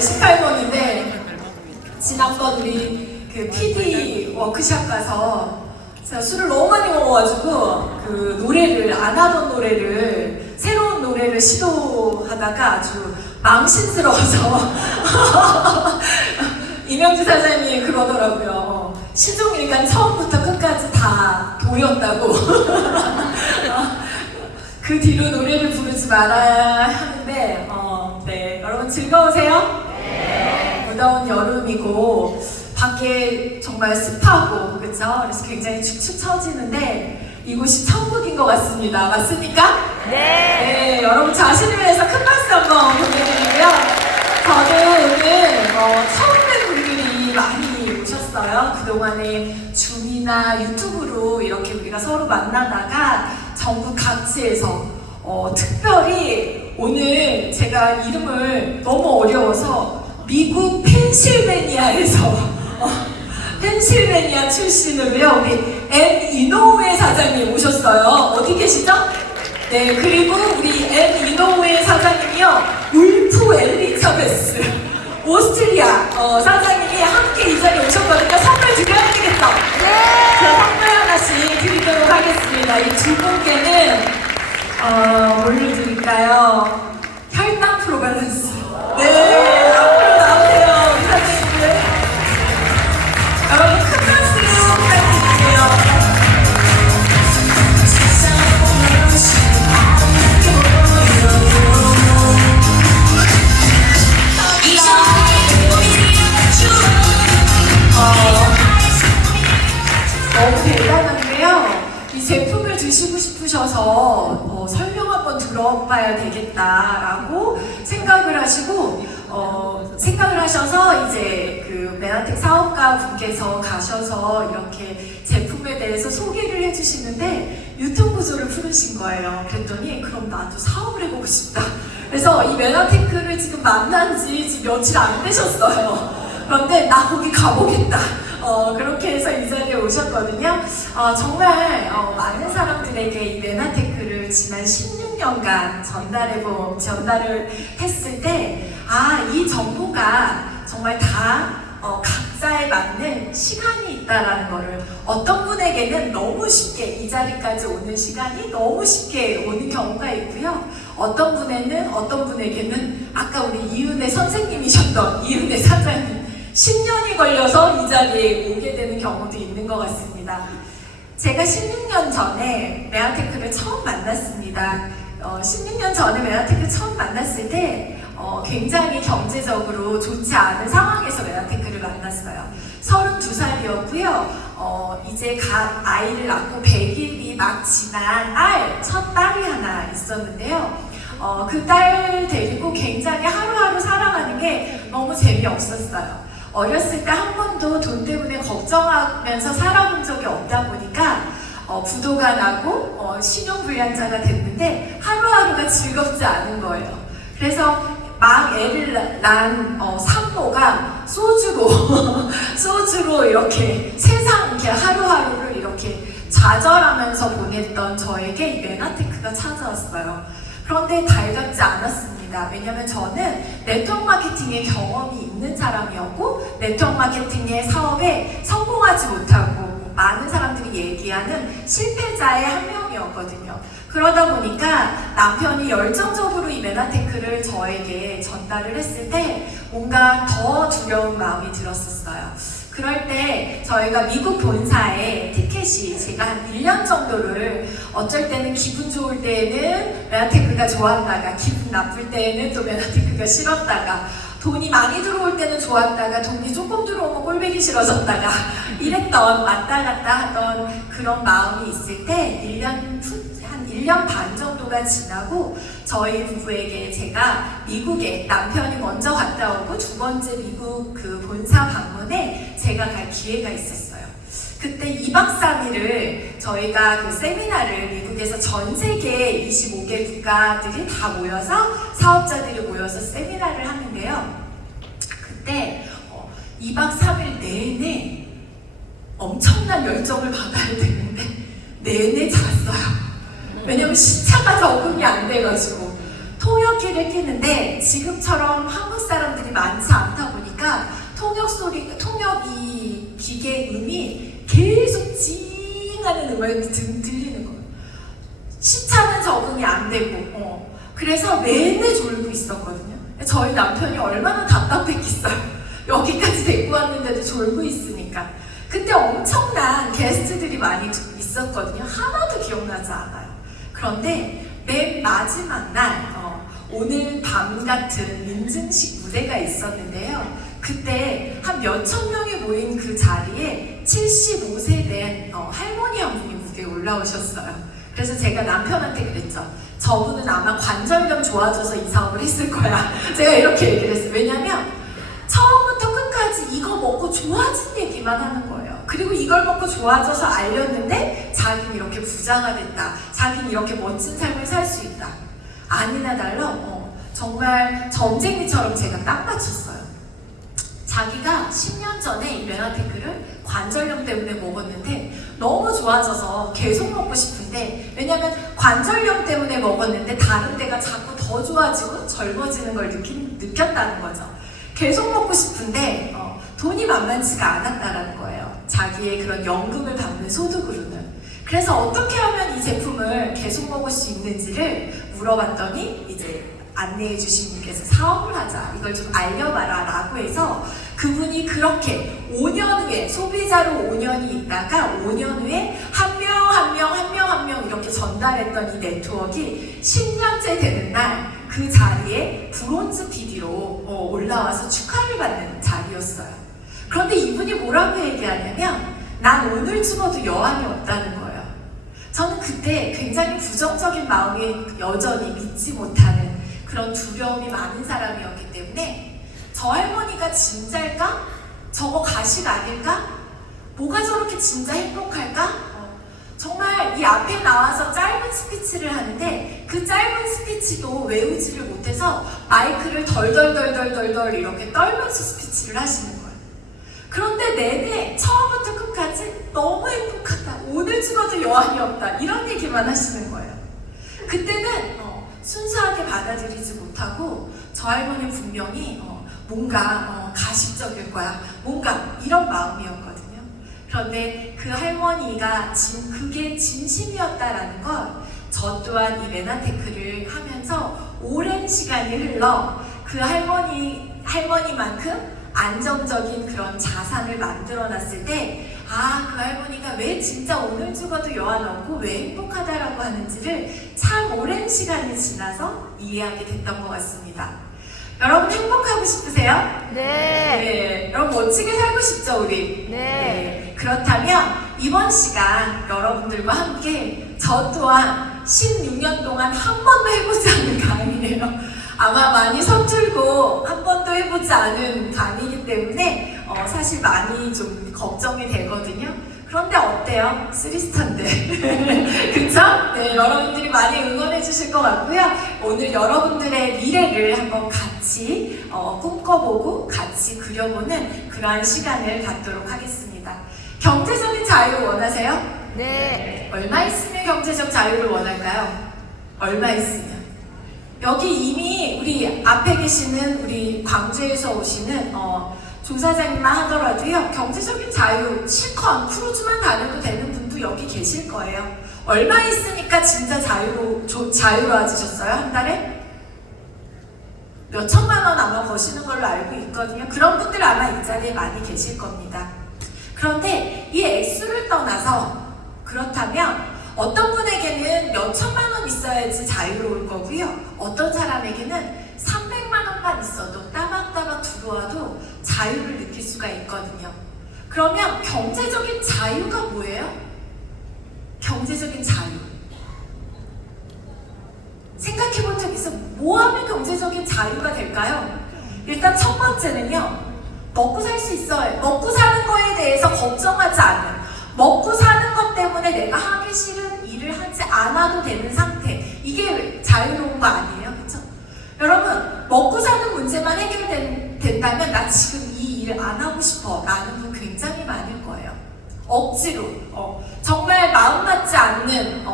18번인데 지난번 우리 그 PD 워크샵 가서 제가 술을 너무 많이 먹어가지고 그 노래를 안 하던 노래를 새로운 노래를 시도하다가 아주 망신스러워서 이명주 사장님이 그러더라고요. 시종일관 처음부터 끝까지 다 도였다고. 그 뒤로 노래를 부르지 말아야 하는데 네, 여러분 즐거우세요? 네. 무더운 여름이고 밖에 정말 습하고 그렇죠? 그래서 굉장히 축축 처지는데 이곳이 천국인 것 같습니다. 맞습니까? 네. 네, 여러분 자신을 위해서 큰 박수 한번 보내드리고요. 저는 오늘 처음 뵌 분들이 많이 오셨어요. 그동안에 줌이나 유튜브로 이렇게 우리가 서로 만나다가 전국 각지에서 특별히 오늘 제가 이름을 너무 어려워서 미국 펜실베니아에서 펜실베니아 출신으로요 우리 엠 이노우에 사장님 오셨어요. 어디 계시죠? 네, 그리고 우리 엠 이노우에 사장님이요 울프 엘리자베스 오스트리아 사장님이 함께 이 자리에 오셨거든요. 선물 드려야 되겠죠? 네. 제가 선물 하나씩 드리도록 하겠습니다. 이 두 분께는 뭘로 드릴까요? 혈당 프로밸런스. 네, 앞으로 나오세요, 우리 사장님들. 여러분 큰 박수 부탁드릴게요. 너무 대단한데요. 이 제품을 드시고 싶으셔서 설명 한번 들어봐야 되겠다라고 생각을 하셔서 이제 그 메나텍 사업가 분께서 가셔서 이렇게 제품에 대해서 소개를 해주시는데 유튜브조를 풀으신 거예요. 그랬더니 그럼 나도 사업을 해보고 싶다. 그래서 이 메나테크를 지금 만난 지 지금 며칠 안 되셨어요. 그런데 나 거기 가보겠다. 그렇게 해서 이 자리에 오셨거든요. 정말 많은 사람들에게 이 메나테크를 지난 16년간 전달을 했을 때 이 정보가 정말 다 각자에 맞는 시간이 있다라는 거를 어떤 분에게는 너무 쉽게 이 자리까지 오는 시간이 너무 쉽게 오는 경우가 있고요. 어떤 분에게는 아까 우리 이은혜 선생님이셨던 이은혜 사장님 10년이 걸려서 이 자리에 오게 되는 경우도 있는 것 같습니다. 제가 16년 전에 메나테크를 처음 만났습니다. 16년 전에 메나테크를 처음 만났을 때 굉장히 경제적으로 좋지 않은 상황에서 메나테크를 만났어요. 32살이었고요. 이제 갓 아이를 낳고 100일이 막 지난 첫 딸이 하나 있었는데요. 그 딸 데리고 굉장히 하루하루 살아가는 게 너무 재미없었어요. 어렸을 때 한 번도 돈 때문에 걱정하면서 살아본 적이 없다 보니까 부도가 나고 신용불량자가 됐는데 하루하루가 즐겁지 않은 거예요. 그래서 막 애를 낳은 산모가 소주로 이렇게 이렇게 하루하루를 이렇게 좌절하면서 보냈던 저에게 이 메나테크가 찾아왔어요. 그런데 달갑지 않았습니다. 왜냐면 저는 네트워크 마케팅의 경험이 있는 사람이었고 네트워크 마케팅의 사업에 성공하지 못하고 많은 사람들이 얘기하는 실패자의 한 명이었거든요. 그러다 보니까 남편이 열정적으로 이 메나테크를 저에게 전달을 했을 때 뭔가 더 두려운 마음이 들었었어요. 그럴 때 저희가 미국 본사에 티켓이 제가 한 1년 정도를 어쩔 때는 기분 좋을 때는 메나테크가 좋았다가 기분 나쁠 때는 또 메나테크가 싫었다가 돈이 많이 들어올 때는 좋았다가 돈이 조금 들어오면 꼴보기 싫어졌다가 이랬던 왔다 갔다 하던 그런 마음이 있을 때 1년 반 정도가 지나고 저희 부부에게 제가 미국에 남편이 먼저 갔다 오고 두 번째 미국 그 본사 방문에 제가 갈 기회가 있었어요. 그때 2박 3일을 저희가 그 세미나를 미국에서 전 세계 25개 국가들이 다 모여서 사업자들이 모여서 세미나를 하는데요. 그때 2박 3일 내내 엄청난 열정을 받아야 되는데 내내 잤어요. 왜냐면 시차가 적응이 안 돼가지고 통역기를 끼는데 지금처럼 한국 사람들이 많지 않다 보니까 통역 이 기계 음이 계속 찡하는 음악이 들리는 거예요. 시차는 적응이 안 되고, 그래서 내내 졸고 있었거든요. 저희 남편이 얼마나 답답했겠어요. 여기까지 데리고 왔는데도 졸고 있으니까. 그때 엄청난 게스트들이 많이 있었거든요. 하나도 기억나지 않아요. 그런데 맨 마지막 날 오늘 밤 같은 인증식 무대가 있었는데요. 그때 한 몇천 명이 모인 그 자리에 75세 된 할머니 한 분이 무대에 올라오셨어요. 그래서 제가 남편한테 그랬죠. 저분은 아마 관절염 좋아져서 이 사업을 했을 거야. 제가 이렇게 얘기를 했어요. 왜냐면 처음부터 끝까지 이거 먹고 좋아진 얘기만 하는 거예요. 그리고 이걸 먹고 좋아져서 알렸는데 자기는 이렇게 부자가 됐다. 자기는 이렇게 멋진 삶을 살 수 있다. 아니나 달라 정말 점쟁이처럼 제가 딱 맞췄어요. 자기가 10년 전에 이 메나테크를 관절염 때문에 먹었는데 너무 좋아져서 계속 먹고 싶은데, 왜냐면 관절염 때문에 먹었는데 다른 데가 자꾸 더 좋아지고 젊어지는 걸 느꼈다는 거죠. 계속 먹고 싶은데 돈이 만만치가 않았다라는 거예요. 자기의 그런 연금을 받는 소득으로는. 그래서 어떻게 하면 이 제품을 계속 먹을 수 있는지를 물어봤더니 이제 안내해 주신 분께서 사업을 하자, 이걸 좀 알려봐라 라고 해서 그분이 그렇게 5년 후에 소비자로 5년이 있다가 5년 후에 한 명 이렇게 전달했던 이 네트워크가 10년째 되는 날 그 자리에 브론즈 PD로 올라와서 축하를 받는 자리였어요. 그런데 이분이 뭐라고 얘기하냐면 난 오늘 죽어도 여한이 없다는 거예요. 저는 그때 굉장히 부정적인 마음이 여전히 믿지 못하는 그런 두려움이 많은 사람이었기 때문에 저 할머니가 진짜일까? 저거 가식 아닐까? 뭐가 저렇게 진짜 행복할까? 정말 이 앞에 나와서 짧은 스피치를 하는데 그 짧은 스피치도 외우지를 못해서 마이크를 덜덜덜덜덜 이렇게 떨면서 스피치를 하시는 거예요. 그런데 내내 처음부터 끝까지 너무 행복하다, 오늘 죽어도 여한이 없다, 이런 얘기만 하시는 거예요. 그때는 순수하게 받아들이지 못하고 저 할머니 분명히 뭔가 가식적일 거야, 뭔가 이런 마음이었거든요. 그런데 그 할머니가 그게 진심이었다라는 걸 저 또한 이 메나테크를 하면서 오랜 시간이 흘러 그 할머니만큼 안정적인 그런 자산을 만들어놨을 때, 그 할머니가 왜 진짜 오늘 죽어도 여한 없고 왜 행복하다라고 하는지를 참 오랜 시간이 지나서 이해하게 됐던 것 같습니다. 여러분 행복하고 싶으세요? 네. 여러분 멋지게 살고 싶죠, 우리? 네. 그렇다면 이번 시간 여러분들과 함께 저 또한 16년 동안 한 번도 해보지 않은 강의예요. 아마 많이 서툴고 한 번도 해보지 않은 강의이기 때문에 사실 많이 좀 걱정이 되거든요. 그런데 어때요? 쓰리스타인데 그쵸? 네, 여러분들이 많이 응원해 주실 것 같고요. 오늘 여러분들의 미래를 한번 같이 꿈꿔보고 같이 그려보는 그러한 시간을 갖도록 하겠습니다. 경제적인 자유 원하세요? 네. 얼마 있으면 경제적 자유를 원할까요? 얼마 있으면? 여기 이미 우리 앞에 계시는 우리 광주에서 오시는 조사장님만 하더라도요, 경제적인 자유 실컷 크루즈만 다녀도 되는 분도 여기 계실 거예요. 얼마 있으니까 진짜 자유로워지셨어요? 한 달에? 몇 천만 원 아마 버시는 걸로 알고 있거든요. 그런 분들 아마 이 자리에 많이 계실 겁니다. 그런데 이 액수를 떠나서, 그렇다면 어떤 분에게는 몇 천만 원 있어야지 자유로울 거고요. 어떤 사람에게는 300만 원만 있어도 따박따박 들어와도 자유를 느낄 수가 있거든요. 그러면 경제적인 자유가 뭐예요? 경제적인 자유. 생각해 본 적 있어? 뭐 하면 경제적인 자유가 될까요? 일단 첫 번째는요, 먹고 살 수 있어요. 먹고 사는 거에 대해서 걱정하지 않는, 먹고 사는 것 때문에 내가 하기 싫은 일을 하지 않아도 되는 상태. 이게 자유로운 거 아니에요? 그렇죠? 여러분, 먹고 사는 문제만 해결된다면 나 지금 이 일을 안 하고 싶어 라는 분 굉장히 많을 거예요. 억지로 정말 마음 맞지 않는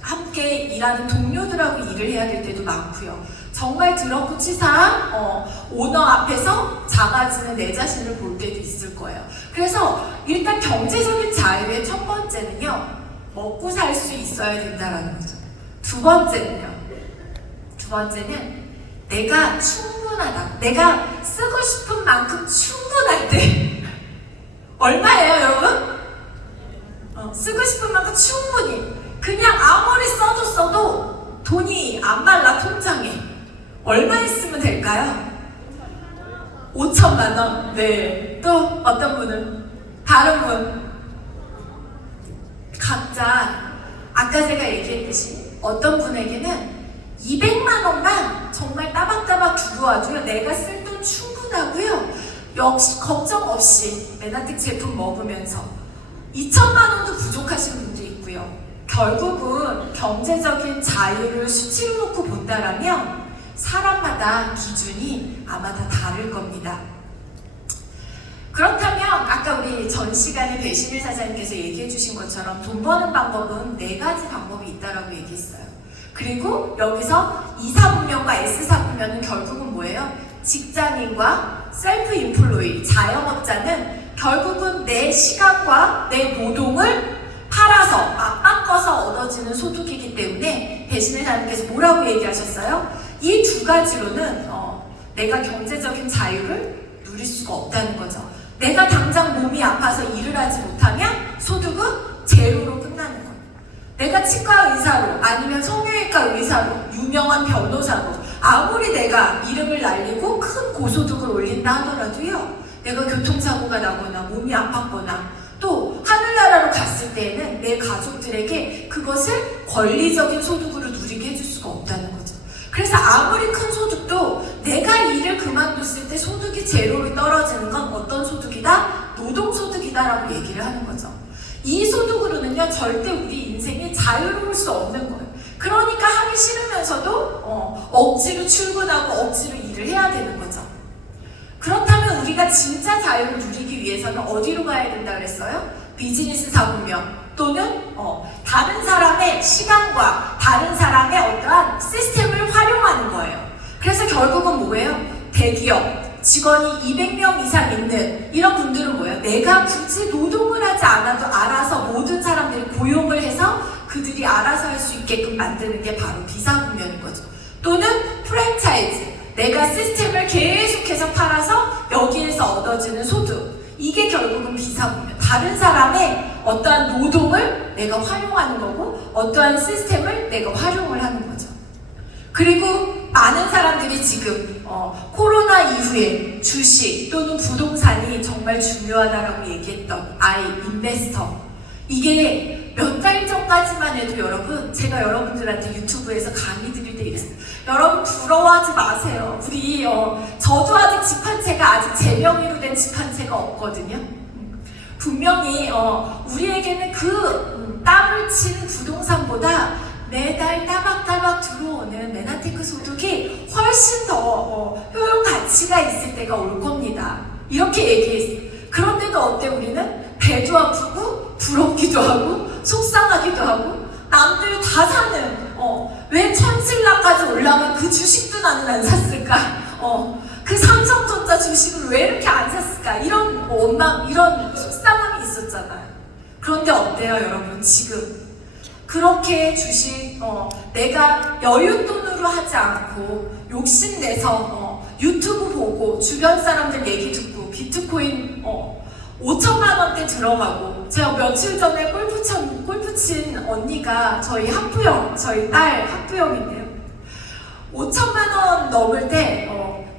함께 일하는 동료들하고 일을 해야 될 때도 많고요. 정말 드럽고 치사한 오너 앞에서 작아지는 내 자신을 볼 때도 있을 거예요. 그래서 일단 경제적인 자유의 첫 번째는요, 먹고 살 수 있어야 된다라는 거죠. 두 번째는 내가 충분하다. 내가 쓰고 싶은 만큼 충분할 때 얼마예요, 여러분? 쓰고 싶은 만큼 충분히, 그냥 아무리 써도 돈이 안 말라. 통장에 얼마 있으면 될까요? 5천만 원. 네. 또 어떤 분은? 다른 분? 각자 아까 제가 얘기했듯이 어떤 분에게는 200만 원만 정말 따박따박 들어와줘요. 내가 쓸 돈 충분하고요. 역시 걱정 없이 메나텍 제품 먹으면서 2천만 원도 부족하신 분도 있고요. 결국은 경제적인 자유를 수치로 놓고 본다라면 사람마다 기준이 아마 다 다를 겁니다. 그렇다면 아까 우리 전 시간에 배신일 사장님께서 얘기해 주신 것처럼 돈 버는 방법은 4가지 방법이 있다라고 얘기했어요. 그리고 여기서 E사분면과 S사분면은 결국은 뭐예요? 직장인과 셀프 인플로이, 자영업자는 결국은 내 시간과 내 노동을 팔아서 맞바꿔서 얻어지는 소득이기 때문에 배신일 사장님께서 뭐라고 얘기하셨어요? 이 2가지로는 내가 경제적인 자유를 누릴 수가 없다는 거죠. 내가 당장 몸이 아파서 일을 하지 못하면 소득은 제로로 끝나는 거예요. 내가 치과 의사로 아니면 성형외과 의사로 유명한 변호사로 아무리 내가 이름을 날리고 큰 고소득을 올린다 하더라도요, 내가 교통사고가 나거나 몸이 아팠거나 또 하늘나라로 갔을 때에는 내 가족들에게 그것을 권리적인 소득으로 누리게 해줄 수가 없다는 거죠. 그래서 아무리 큰 소득도 내가 일을 그만뒀을 때 소득이 제로로 떨어지는 건 어떤 소득이다? 노동소득이다라고 얘기를 하는 거죠. 이 소득으로는요, 절대 우리 인생이 자유로울 수 없는 거예요. 그러니까 하기 싫으면서도 억지로 출근하고 억지로 일을 해야 되는 거죠. 그렇다면 우리가 진짜 자유를 누리기 위해서는 어디로 가야 된다 그랬어요? 비즈니스 사분면 또는 다른 사람의 시간과 다른 사람의 어떠한 시스템을 활용하는 거예요. 그래서 결국은 뭐예요? 대기업, 직원이 200명 이상 있는 이런 분들은 뭐예요? 내가 굳이 노동을 하지 않아도 알아서 모든 사람들이 고용을 해서 그들이 알아서 할 수 있게끔 만드는 게 바로 비사분면인 거죠. 또는 프랜차이즈, 내가 시스템을 계속해서 팔아서 여기에서 얻어지는 소득, 이게 결국은 비사분면. 다른 사람의 어떠한 노동을 내가 활용하는 거고 어떠한 시스템을 내가 활용을 하는 거죠. 그리고 많은 사람들이 지금 코로나 이후에 주식 또는 부동산이 정말 중요하다라고 얘기했던 인베스터, 이게 몇 달 전까지만 해도 여러분, 제가 여러분들한테 유튜브에서 강의 드릴 때 이랬어요. 여러분 부러워하지 마세요. 우리 저도 아직 집 한 채가 아직 제 명의로 된 집 한 채가 없거든요. 분명히 우리에게는 그 땀을 치는 부동산보다 매달 따박따박 들어오는 메나테크 소득이 훨씬 더 효용 가치가 있을 때가 올 겁니다. 이렇게 얘기했어요. 그런데도 어때? 우리는 배도 아프고 부럽기도 하고 속상하기도 하고 남들 다 사는 왜 천신라까지 올라간 그 주식도 나는 안 샀을까? 그 삼성전자 주식을 왜 이렇게 안 샀을까? 이런 원망, 이런 속상함이 있었잖아요. 그런데 어때요, 여러분? 지금 그렇게 주식 내가 여윳돈으로 하지 않고 욕심내서 유튜브 보고 주변 사람들 얘기 듣고 비트코인 5천만 원대 들어가고, 제가 며칠 전에 골프 친 언니가 저희 딸 학부형인데요. 5천만 원 넘을 때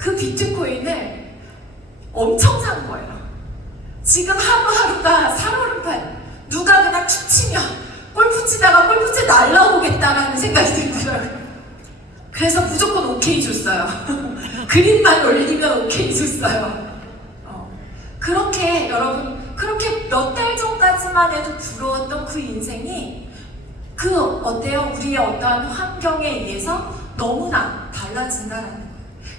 그 비트코인을 엄청 산 거예요. 지금 하루하루가 살얼음판. 누가 그냥 툭 치면 골프 치다가 골프채 날라오겠다라는 생각이 들더라고요. 그래서 무조건 오케이 줬어요. 그림만 올리면 오케이 줬어요. 그렇게 여러분, 그렇게 몇 달 전까지만 해도 부러웠던 그 인생이 어때요? 우리의 어떠한 환경에 의해서 너무나 달라진다는 거예요.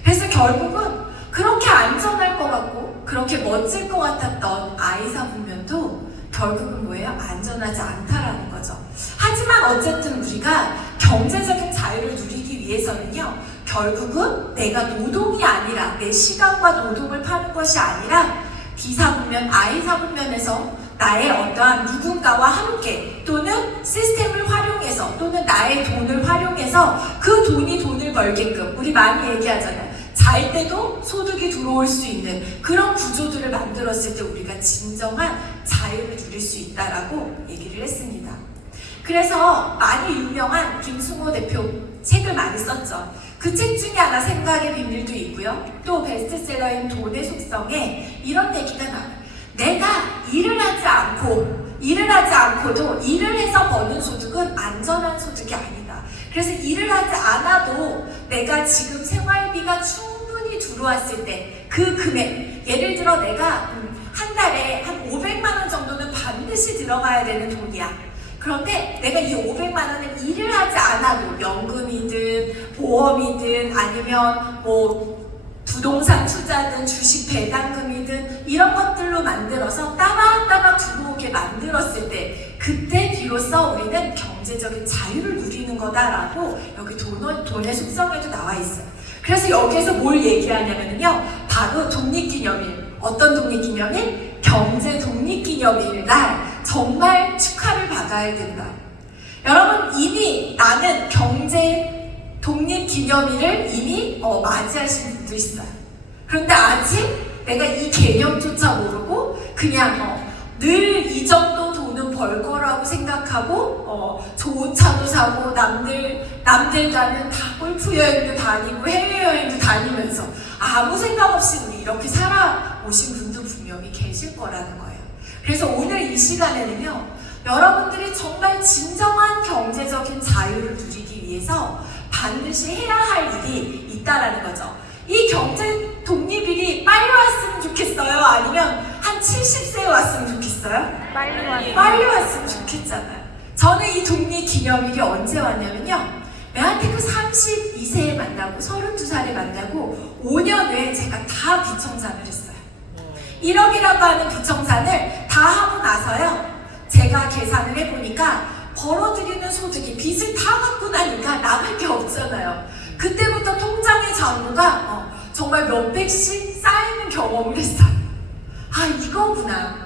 그래서 결국은 그렇게 안전할 것 같고 그렇게 멋질 것 같았던 I사분면도 결국은 뭐예요? 안전하지 않다라는 거죠. 하지만 어쨌든 우리가 경제적인 자유를 누리기 위해서는요, 결국은 내가 노동이 아니라 내 시간과 노동을 파는 것이 아니라 B사분면, I사분면에서 나의 어떠한 누군가와 함께 또는 시스템을 활용해서 또는 나의 돈을 활용해서 그 돈을 벌게끔, 우리 많이 얘기하잖아요. 잘 때도 소득이 들어올 수 있는 그런 구조들을 만들었을 때 우리가 진정한 자유를 누릴 수 있다라고 얘기를 했습니다. 그래서 많이 유명한 김승호 대표 책을 많이 썼죠. 그 책 중에 하나 생각의 비밀도 있고요. 또 베스트셀러인 돈의 속성에 이런 얘기가 나와요. 내가 일을 하지 않고도 일을 해서 버는 소득은 안전한 소득이 아니다. 그래서 일을 하지 않아도 내가 지금 생활비가 충분히 들어왔을 때 그 금액, 예를 들어 내가 한 달에 한 500만 원 정도는 반드시 들어가야 되는 돈이야. 그런데 내가 이 500만 원을 일을 하지 않아도 연금이든 보험이든 아니면 뭐 부동산 투자든 주식 배당금이든 이런 것들로 만들어서 따박따박 들어오게 만들었을 때 그때 비로소 우리는 경제적인 자유를 누리는 거다라고 여기 돈의 속성에도 나와 있어요. 그래서 여기에서 뭘 얘기하냐면요, 바로 독립기념일. 어떤 독립기념일? 경제 독립기념일 날 정말 축하를 받아야 된다. 여러분, 이미 나는 경제 독립기념일을 이미 맞이하신 분도 있어요. 그런데 아직 내가 이 개념조차 모르고 그냥 늘 이 정도 돈은 벌 거라고 생각하고 좋은 차도 사고 남들과는 다 골프 여행도 다니고 해외여행도 다니면서 아무 생각 없이 우리 이렇게 살아오신 분도 분명히 계실 거라는 거예요. 그래서 오늘 이 시간에는요, 여러분들이 정말 진정한 경제적인 자유를 누리기 위해서 반드시 해야 할 일이 있다라는 거죠. 이 경제 독립일이 빨리 왔으면 좋겠어요? 아니면 한 70세에 왔으면 좋겠어요? 빨리 왔으면 좋겠잖아요. 저는 이 독립기념일이 언제 왔냐면요, 메아테크 32세에 만나고 32살에 만나고 5년 후에 제가 다 비청산을 했어요. 1억이라고 하는 비청산을 다 하고 나서요, 제가 계산을 해보니까 벌어들이는 소득이 빚을 다 갚고 나니까 남을 게 없잖아요. 그때부터 통장의 잔고가 정말 몇백씩 쌓이는 경험을 했어요. 아, 이거구나.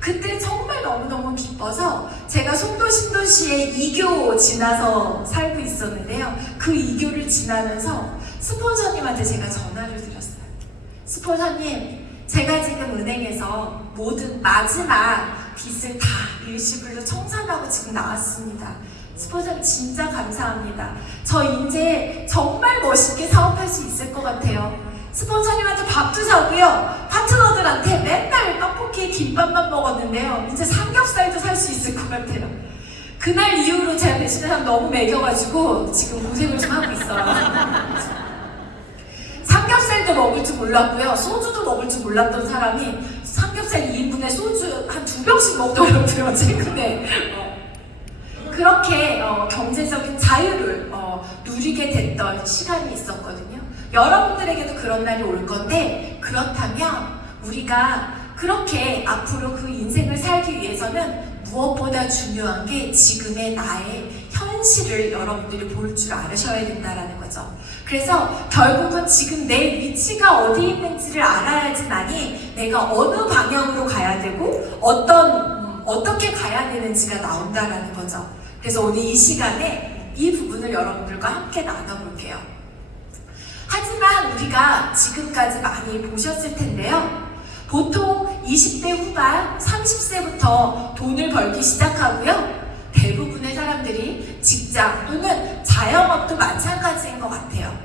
그때 정말 너무너무 기뻐서 제가 송도 신도시에 2교 지나서 살고 있었는데요. 그 2교를 지나면서 스폰서님한테 제가 전화를 드렸어요. 스폰서님, 제가 지금 은행에서 모든 마지막 빚을 다 일시불로 청산하고 지금 나왔습니다. 스폰서님 진짜 감사합니다. 저 이제 정말 멋있게 사업할 수 있을 것 같아요. 스폰서님한테 밥도 사고요, 파트너들한테 맨날 떡볶이 김밥만 먹었는데요, 이제 삼겹살도 살 수 있을 것 같아요. 그날 이후로 제가 배신의 사람 너무 매겨가지고 지금 고생을 좀 하고 있어요. 삼겹살도 먹을 줄 몰랐고요, 소주도 먹을 줄 몰랐던 사람이 삼겹살 2인분에 소주 한 2병씩 먹더라고요, 최근에. 그렇게 경제적인 자유를 누리게 됐던 시간이 있었거든요. 여러분들에게도 그런 날이 올 건데, 그렇다면 우리가 그렇게 앞으로 그 인생을 살기 위해서는 무엇보다 중요한 게 지금의 나의 현실을 여러분들이 볼 줄 아셔야 된다는 거죠. 그래서 결국은 지금 내 위치가 어디 있는지를 알아야지만이 내가 어느 방향으로 가야 되고 어떻게 가야 되는지가 나온다라는 거죠. 그래서 오늘 이 시간에 이 부분을 여러분들과 함께 나눠볼게요. 하지만 우리가 지금까지 많이 보셨을 텐데요, 보통 20대 후반, 30세부터 돈을 벌기 시작하고요, 대부분의 사람들이 직장 또는 자영업도 마찬가지인 것 같아요.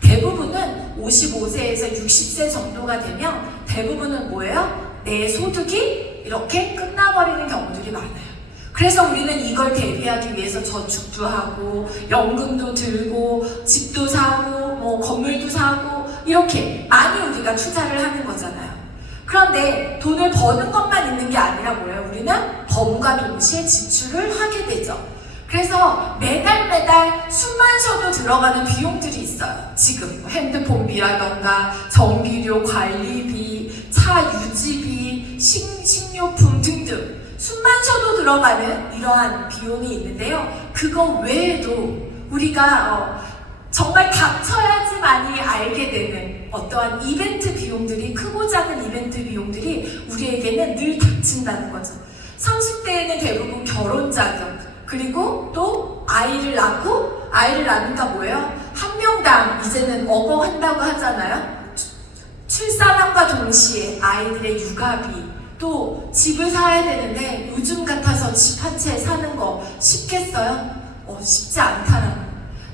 대부분은 55세에서 60세 정도가 되면 대부분은 뭐예요? 내 소득이 이렇게 끝나버리는 경우들이 많아요. 그래서 우리는 이걸 대비하기 위해서 저축도 하고 연금도 들고 집도 사고 뭐 건물도 사고 이렇게 많이 우리가 투자를 하는 거잖아요. 그런데 돈을 버는 것만 있는 게 아니라 뭐예요? 우리는 범과 동시에 지출을 하게 되죠. 그래서 매달 숨만 쉬어도 들어가는 비용들이 있어요. 지금 핸드폰비라던가 전기료 관리비, 차 유지비, 식료품 등등 숨만 쉬어도 들어가는 이러한 비용이 있는데요. 그거 외에도 우리가 정말 닥쳐야지만이 알게 되는 어떠한 이벤트 비용들이, 크고 작은 이벤트 비용들이 우리에게는 늘 닥친다는 거죠. 30대에는 대부분 결혼 자금, 그리고 또 아이를 낳고, 아이를 낳으니까 뭐예요? 한 명당 이제는 어버한다고 하잖아요. 출산함과 동시에 아이들의 육아비, 또 집을 사야 되는데 요즘 같아서 집 한 채 사는 거 쉽겠어요? 쉽지 않다라는.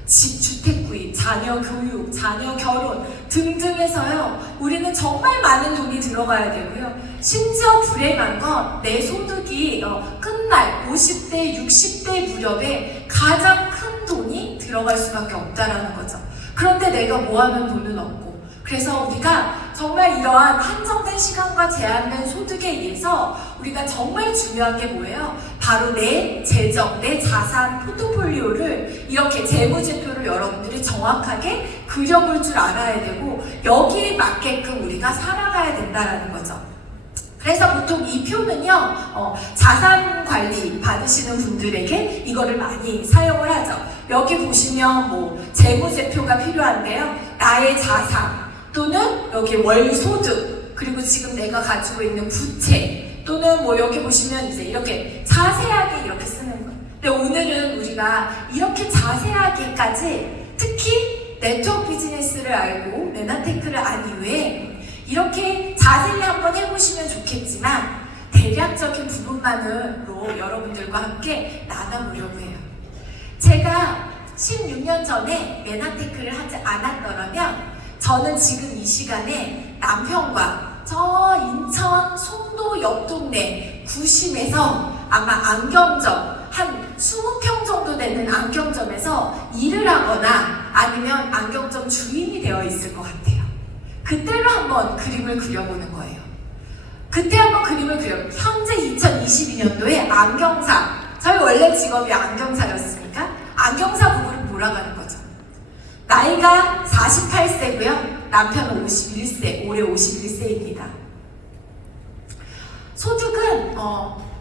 집, 주택 구입, 자녀 교육, 자녀 결혼 등등 해서요, 우리는 정말 많은 돈이 들어가야 되고요. 심지어 불행한 건 내 소득이 끝날 50대, 60대 무렵에 가장 큰 돈이 들어갈 수밖에 없다라는 거죠. 그런데 내가 모아놓은 돈은 없고, 그래서 우리가 정말 이러한 한정된 시간과 제한된 소득에 의해서 우리가 정말 중요한 게 뭐예요? 바로 내 재정, 내 자산 포트폴리오를 이렇게 재무제표를 여러분들이 정확하게 그려볼 줄 알아야 되고, 여기에 맞게끔 우리가 살아가야 된다는 거죠. 그래서 보통 이 표는요, 자산 관리 받으시는 분들에게 이거를 많이 사용을 하죠. 여기 보시면 뭐 재무제표가 필요한데요. 나의 자산, 또는 여기 월소득, 그리고 지금 내가 가지고 있는 부채, 또는 뭐 여기 보시면 이제 이렇게 자세하게 이렇게 쓰는 거예요. 근데 오늘은 우리가 이렇게 자세하게까지, 특히 네트워크 비즈니스를 알고 레나테크를 안 이후에 이렇게 자세히 한번 해보시면 좋겠지만, 대략적인 부분만으로 여러분들과 함께 나눠보려고 해요. 제가 16년 전에 레나테크를 하지 않았더라면 저는 지금 이 시간에 남편과 저 인천 송도 옆 동네 구심에서 아마 안경점, 한 20평 정도 되는 안경점에서 일을 하거나 아니면 안경점 주인이 되어 있을 것 같아요. 그때로 한번 그림을 그려보는 거예요. 그때 한번 그림을 그려요. 현재 2022년도에 안경사, 저희 원래 직업이 안경사였으니까 안경사 부부를 몰아가는 거죠. 나이가 48세고요. 남편은 51세, 올해 51세입니다. 소득은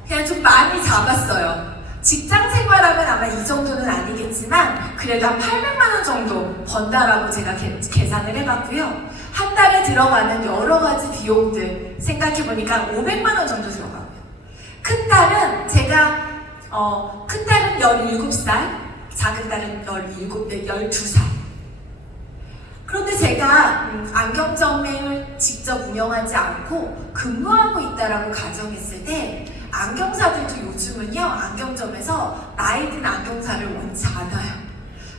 그냥 좀 많이 잡았어요. 직장 생활하면 아마 이 정도는 아니겠지만 그래도 한 800만 원 정도 번다라고 제가 계산을 해봤고요. 한 달에 들어가는 여러 가지 비용들 생각해보니까 500만 원 정도 들어가고요. 큰 딸은 큰 딸은 17살, 작은 딸은 12살. 그런데 제가 안경점을 직접 운영하지 않고 근무하고 있다라고 가정했을 때, 안경사들도 요즘은요, 안경점에서 나이 든 안경사를 원치 않아요.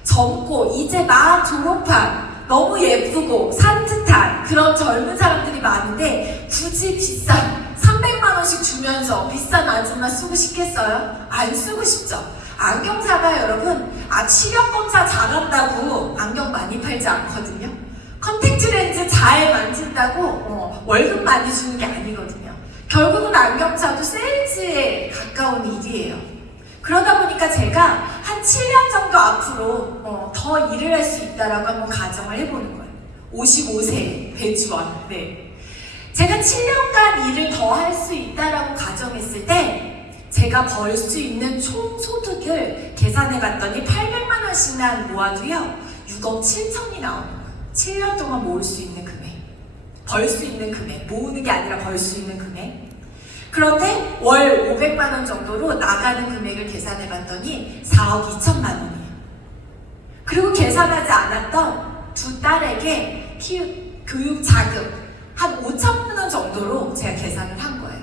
젊고 이제 막 졸업한, 너무 예쁘고 산뜻한 그런 젊은 사람들이 많은데 굳이 비싼 300만 원씩 주면서 비싼 아줌마 쓰고 싶겠어요? 안 쓰고 싶죠. 안경사가 여러분, 시력 검사 잘한다고 안경 많이 팔지 않거든요. 컨택트 렌즈 잘 만진다고 월급 많이 주는 게 아니거든요. 결국은 안경사도 세일즈에 가까운 일이에요. 그러다 보니까 제가 한 7년 정도 앞으로 더 일을 할 수 있다라고 한번 가정을 해보는 거예요. 55세 배주원. 네. 제가 7년간 일을 더 할 수 있다라고 가정했을 때, 제가 벌 수 있는 총 소득을 계산해 봤더니 800만 원씩만 모아도요, 6억 7천이 나오는 거예요. 7년 동안 모을 수 있는 금액. 벌 수 있는 금액. 모으는 게 아니라 벌 수 있는 금액. 그런데 월 500만 원 정도로 나가는 금액을 계산해 봤더니 4억 2천만 원이에요. 그리고 계산하지 않았던 두 딸에게 교육 자금 한 5천만 원 정도로 제가 계산을 한 거예요.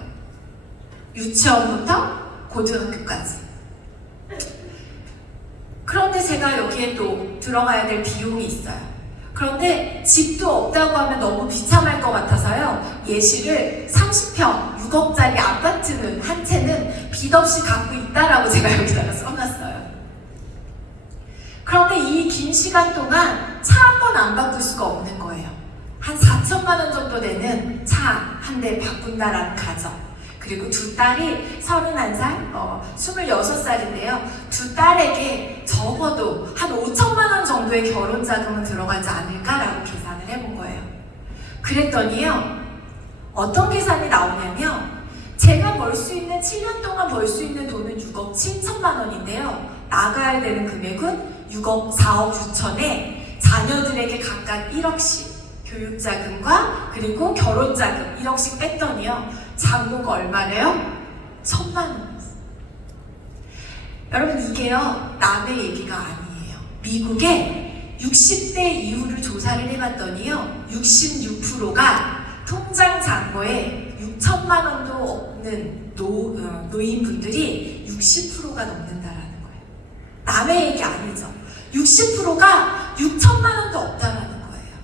유치원부터 고등학교까지. 그런데 제가 여기에 또 들어가야 될 비용이 있어요. 그런데 집도 없다고 하면 너무 비참할 것 같아서요, 예시를 30평 6억짜리 아파트는 한 채는 빚 없이 갖고 있다라고 제가 여기다가 써놨어요. 그런데 이 긴 시간 동안 차 한 번 안 바꿀 수가 없는 거예요. 한 4천만 원 정도 되는 차 한 대 바꾼다라는 가정. 그리고 두 딸이 31살, 26살인데요. 두 딸에게 적어도 한 5천만 원 정도의 결혼 자금은 들어가지 않을까라고 계산을 해본 거예요. 그랬더니요, 어떤 계산이 나오냐면, 제가 벌 수 있는 7년 동안 벌 수 있는 돈은 6억 7천만 원인데요. 나가야 되는 금액은 4억 6천에 자녀들에게 각각 1억씩 교육자금과 그리고 결혼자금 1억씩 뺐더니요. 잔고가 얼마래요? 1,000만 원. 여러분 이게요. 남의 얘기가 아니에요. 미국의 60대 이후를 조사를 해봤더니요. 66%가 통장 잔고에 6천만 원도 없는 노인분들이 60%가 넘는다라는 거예요. 남의 얘기 아니죠. 60%가 6천만 원도 없다라는 거예요.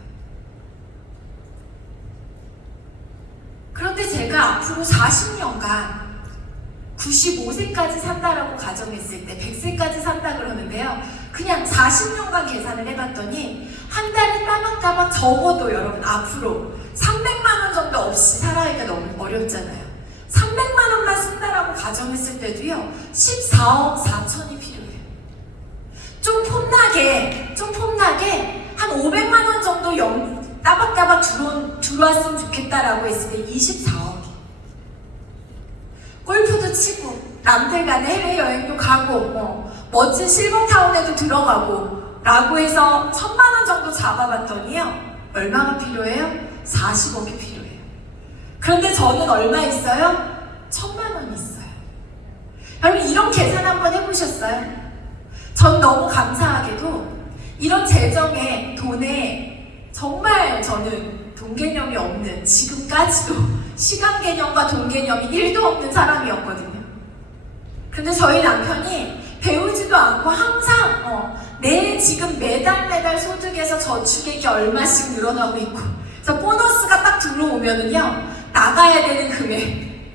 그런데 제가 앞으로 40년간 95세까지 산다라고 가정했을 때 100세까지 산다 그러는데요. 그냥 40년간 계산을 해봤더니 한 달에 따박따박 적어도 여러분 앞으로 300만 원 정도 없이 살아가기가 너무 어렵잖아요. 300만 원만 쓴다라고 가정했을 때도요. 14억 4천이 필요해요. 좀 폼나게 한 500만 원 정도 따박따박 들어왔으면 좋겠다라고 했을 때 24억이. 골프도 치고 남들과는 해외여행도 가고 멋진 실버타운에도 들어가고 라고 해서 1,000만 원 정도 잡아봤더니요. 얼마가 필요해요? 40억이 필요해요. 그런데 저는 얼마 있어요? 1,000만 원 있어요. 여러분 이런 계산 한번 해보셨어요? 전 너무 감사하게도 이런 재정에 돈에 정말 저는 돈 개념이 없는 지금까지도 시간 개념과 돈 개념이 1도 없는 사람이었거든요. 근데 저희 남편이 배우지도 않고 항상 지금 매달 소득에서 저축액이 얼마씩 늘어나고 있고 그래서 보너스가 딱 들어오면은요 나가야 되는 금액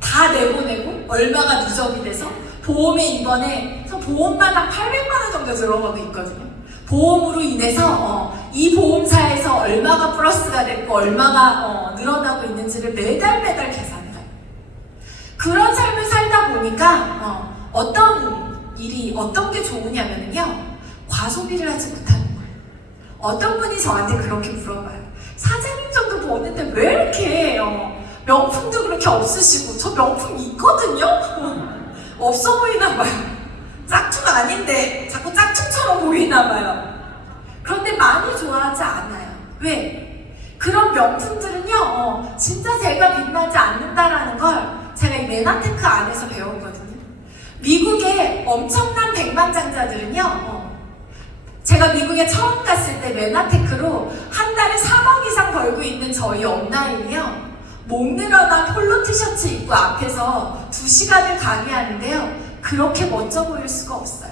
다 내보내고 얼마가 누적이 돼서 보험에 이번에 보험만 한 800만 원 정도 들어가고 있거든요. 보험으로 인해서 이 보험사에서 얼마가 플러스가 됐고 얼마가 늘어나고 있는지를 매달 계산을 해요. 그런 삶을 살다 보니까 어떤 게 좋으냐면요 과소비를 하지 못하는 거예요. 어떤 분이 저한테 그렇게 물어봐요. 사장님 정도 버는데 왜 이렇게 명품도 그렇게 없으시고 저 명품 있거든요? 없어 보이나 봐요. 짝퉁 아닌데 자꾸 짝퉁처럼 보이나 봐요. 그런데 많이 좋아하지 않아요. 왜? 그런 명품들은요 진짜 제가 빛나지 않는다라는 걸 제가 이 메나테크 안에서 배웠거든요. 미국의 엄청난 백만장자들은요 제가 미국에 처음 갔을 때 메나테크로 한 달에 3억 이상 벌고 있는 저희 업라인이요 목 늘어난 폴로 티셔츠 입고 앞에서 2시간을 강의하는데요 그렇게 멋져 보일 수가 없어요.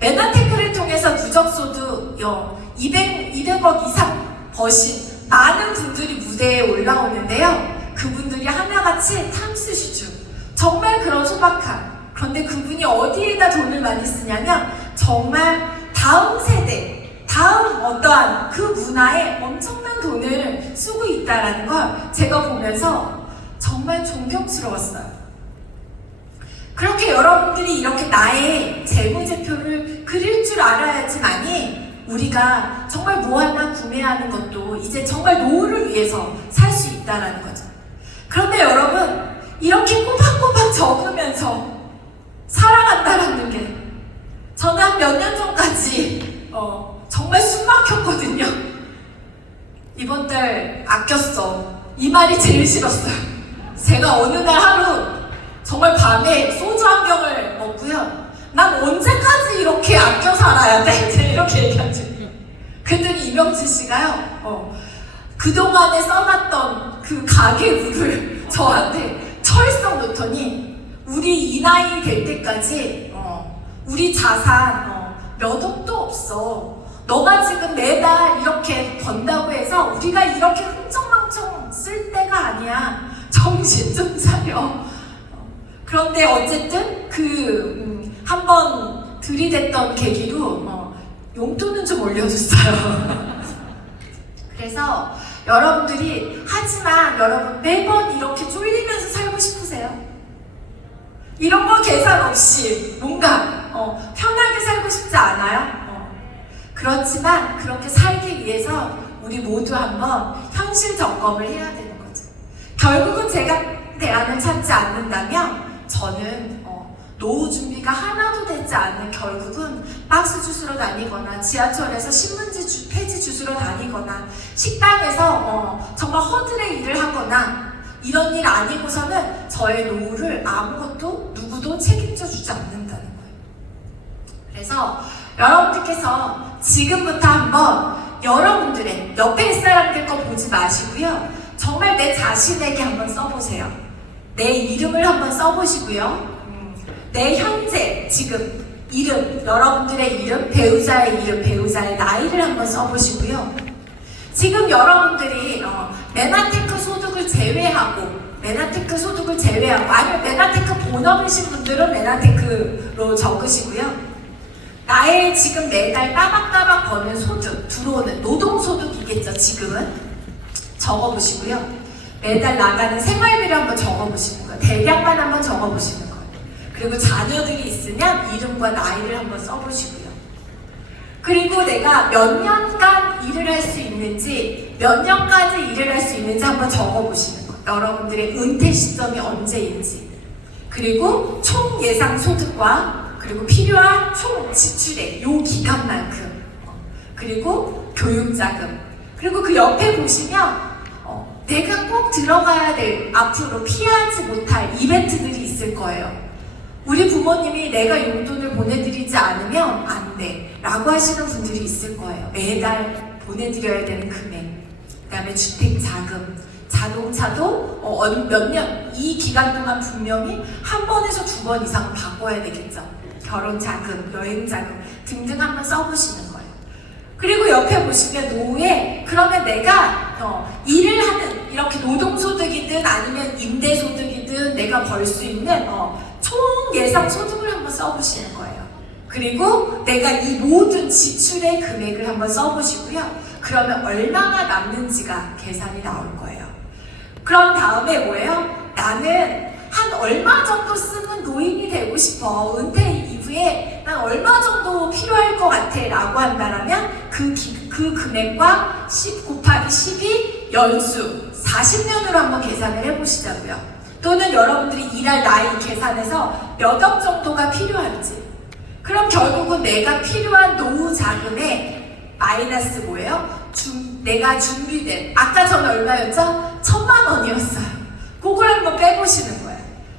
메나테크를 통해서 누적소득 200억 이상 버신 많은 분들이 무대에 올라오는데요 그분들이 하나같이 탕수시주 정말 그런 소박한 그런데 그분이 어디에다 돈을 많이 쓰냐면 정말 다음 세대 다음 어떠한 그 문화에 엄청난 돈을 쓰고 있다는 걸 제가 보면서 정말 존경스러웠어요. 그렇게 여러분들이 이렇게 나의 재무제표를 그릴 줄 알아야지만이 우리가 정말 뭐 하나 구매하는 것도 이제 정말 노후를 위해서 살 수 있다는 거죠. 그런데 여러분 이렇게 꼬박꼬박 적으면서 살아간다는 게 저는 한 몇 년 전까지 정말 숨 막혔거든요. 이번 달 아꼈어. 이 말이 제일 싫었어요. 제가 어느 날 하루 정말 밤에 소주 한 병을 먹고요. 난 언제까지 이렇게 아껴 살아야 돼? 이렇게 얘기한 적이. 그랬더니 이명진 씨가요. 그동안에 써놨던 그 가계부를 저한테 철썩 놓더니 우리 이 나이 될 때까지 우리 자산 몇 억도 없어. 너가 지금 매달 이렇게 번다고 해서 우리가 이렇게 흥청망청 쓸 때가 아니야. 정신 좀 차려. 그런데 어쨌든 한번 들이댔던 계기로 용돈은 좀 올려줬어요. 그래서 여러분들이 하지만 여러분 매번 이렇게 쫄리면서 살고 싶으세요? 이런 거 계산 없이 뭔가 편하게 살고 싶지 않아요? 그렇지만 그렇게 살기 위해서 우리 모두 한번 현실 점검을 해야 되는 거죠. 결국은 제가 대안을 찾지 않는다면 저는 노후 준비가 하나도 되지 않은 결국은 박스 주스러 다니거나 지하철에서 신문지 폐지 주스러 다니거나 식당에서 정말 허들의 일을 하거나 이런 일 아니고서는 저의 노후를 아무것도 누구도 책임져 주지 않는다는 거예요. 그래서 여러분들께서 지금부터 한번 여러분들의 옆에 있는 사람들 거 보지 마시고요. 정말 내 자신에게 한번 써보세요. 내 이름을 한번 써보시고요. 내 현재 지금 이름, 여러분들의 이름, 배우자의 이름, 배우자의 나이를 한번 써보시고요. 지금 여러분들이 메나테크 소득을 제외하고 아니면 메나테크 본업이신 분들은 메나테크로 적으시고요. 나의 지금 매달 따박따박 버는 소득, 들어오는 노동소득이겠죠. 지금은 적어보시고요. 매달 나가는 생활비를 한번 적어보시는 거예요. 대략만 한번 적어보시는 거예요. 그리고 자녀들이 있으면 이름과 나이를 한번 써보시고요. 그리고 내가 몇 년간 일을 할 수 있는지, 몇 년까지 일을 할 수 있는지 한번 적어보시는 거예요. 여러분들의 은퇴 시점이 언제인지. 그리고 총 예상 소득과 그리고 필요한 총 지출액, 요 기간만큼. 그리고 교육자금. 그리고 그 옆에 보시면 내가 꼭 들어가야 될, 앞으로 피하지 못할 이벤트들이 있을 거예요. 우리 부모님이 내가 용돈을 보내드리지 않으면 안 돼 라고 하시는 분들이 있을 거예요. 매달 보내드려야 되는 금액, 그 다음에 주택자금, 자동차도 몇 년, 이 기간 동안 분명히 한 번에서 두 번 이상은 바꿔야 되겠죠. 결혼자금, 여행자금 등등 한번 써보시는 거예요. 그리고 옆에 보시면 노후에 그러면 내가 일을 하는 이렇게 노동소득이든 아니면 임대소득이든 내가 벌 수 있는 총 예상 소득을 한번 써보시는 거예요. 그리고 내가 이 모든 지출의 금액을 한번 써보시고요. 그러면 얼마나 남는지가 계산이 나올 거예요. 그런 다음에 뭐예요? 나는 한 얼마 정도 쓰는 노인이 되고 싶어. 은퇴 이후에 난 얼마 정도 필요할 것 같아 라고 한다면 그 금액과 10 곱하기 12 연수 40년으로 한번 계산을 해보시자고요. 또는 여러분들이 일할 나이 계산해서 몇 억 정도가 필요한지. 그럼 결국은 내가 필요한 노후 자금의 마이너스 뭐예요? 내가 준비된, 아까 전 얼마였죠? 1,000만 원이었어요. 그걸 한번 빼보시는 거예요.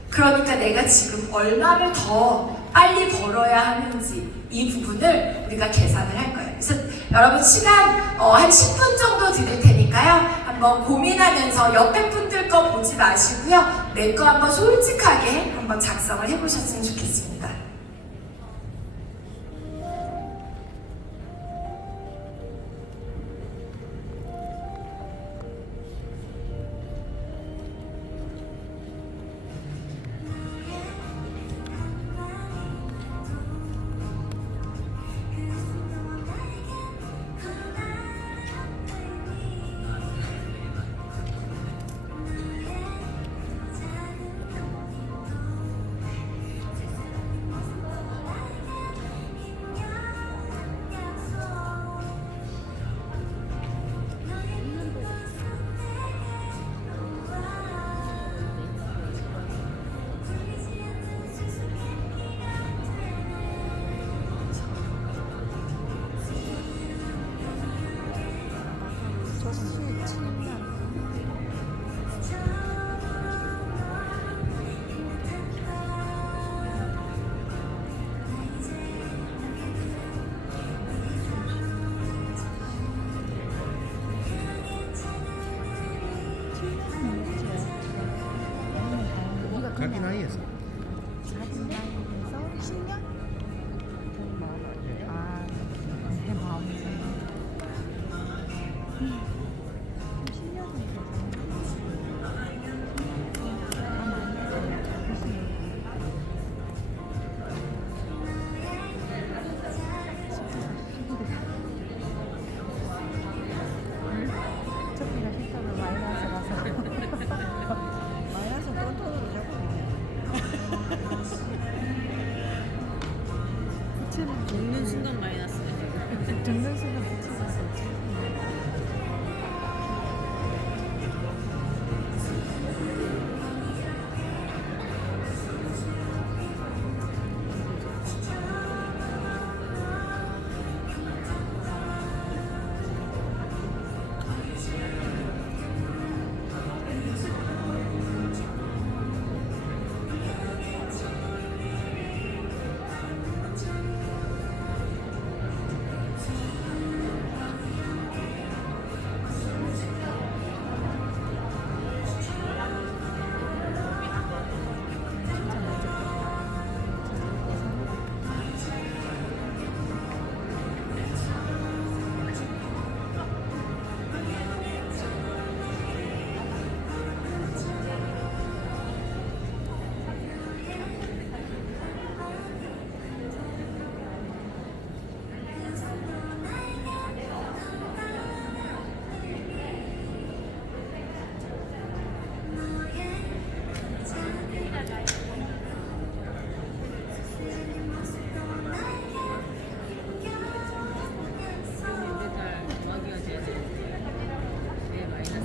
그러니까 내가 지금 얼마를 더 빨리 벌어야 하는지 이 부분을 우리가 계산을 할 거예요. 그래서 여러분 시간 한 10분 정도 드릴 테니까요. 한번 고민하면서 옆에 분들 거 보지 마시고요. 내 거 한번 솔직하게 한번 작성을 해보셨으면 좋겠습니다. 자기 나이에서 자기 나이에서 10년? 아, 내 마음에서 10년은 저기가 실제로 마이너스라서 마이너스 톤톤으로 자꾸 부채는 죽는 순간 마이너스네. 죽는 순간 부채가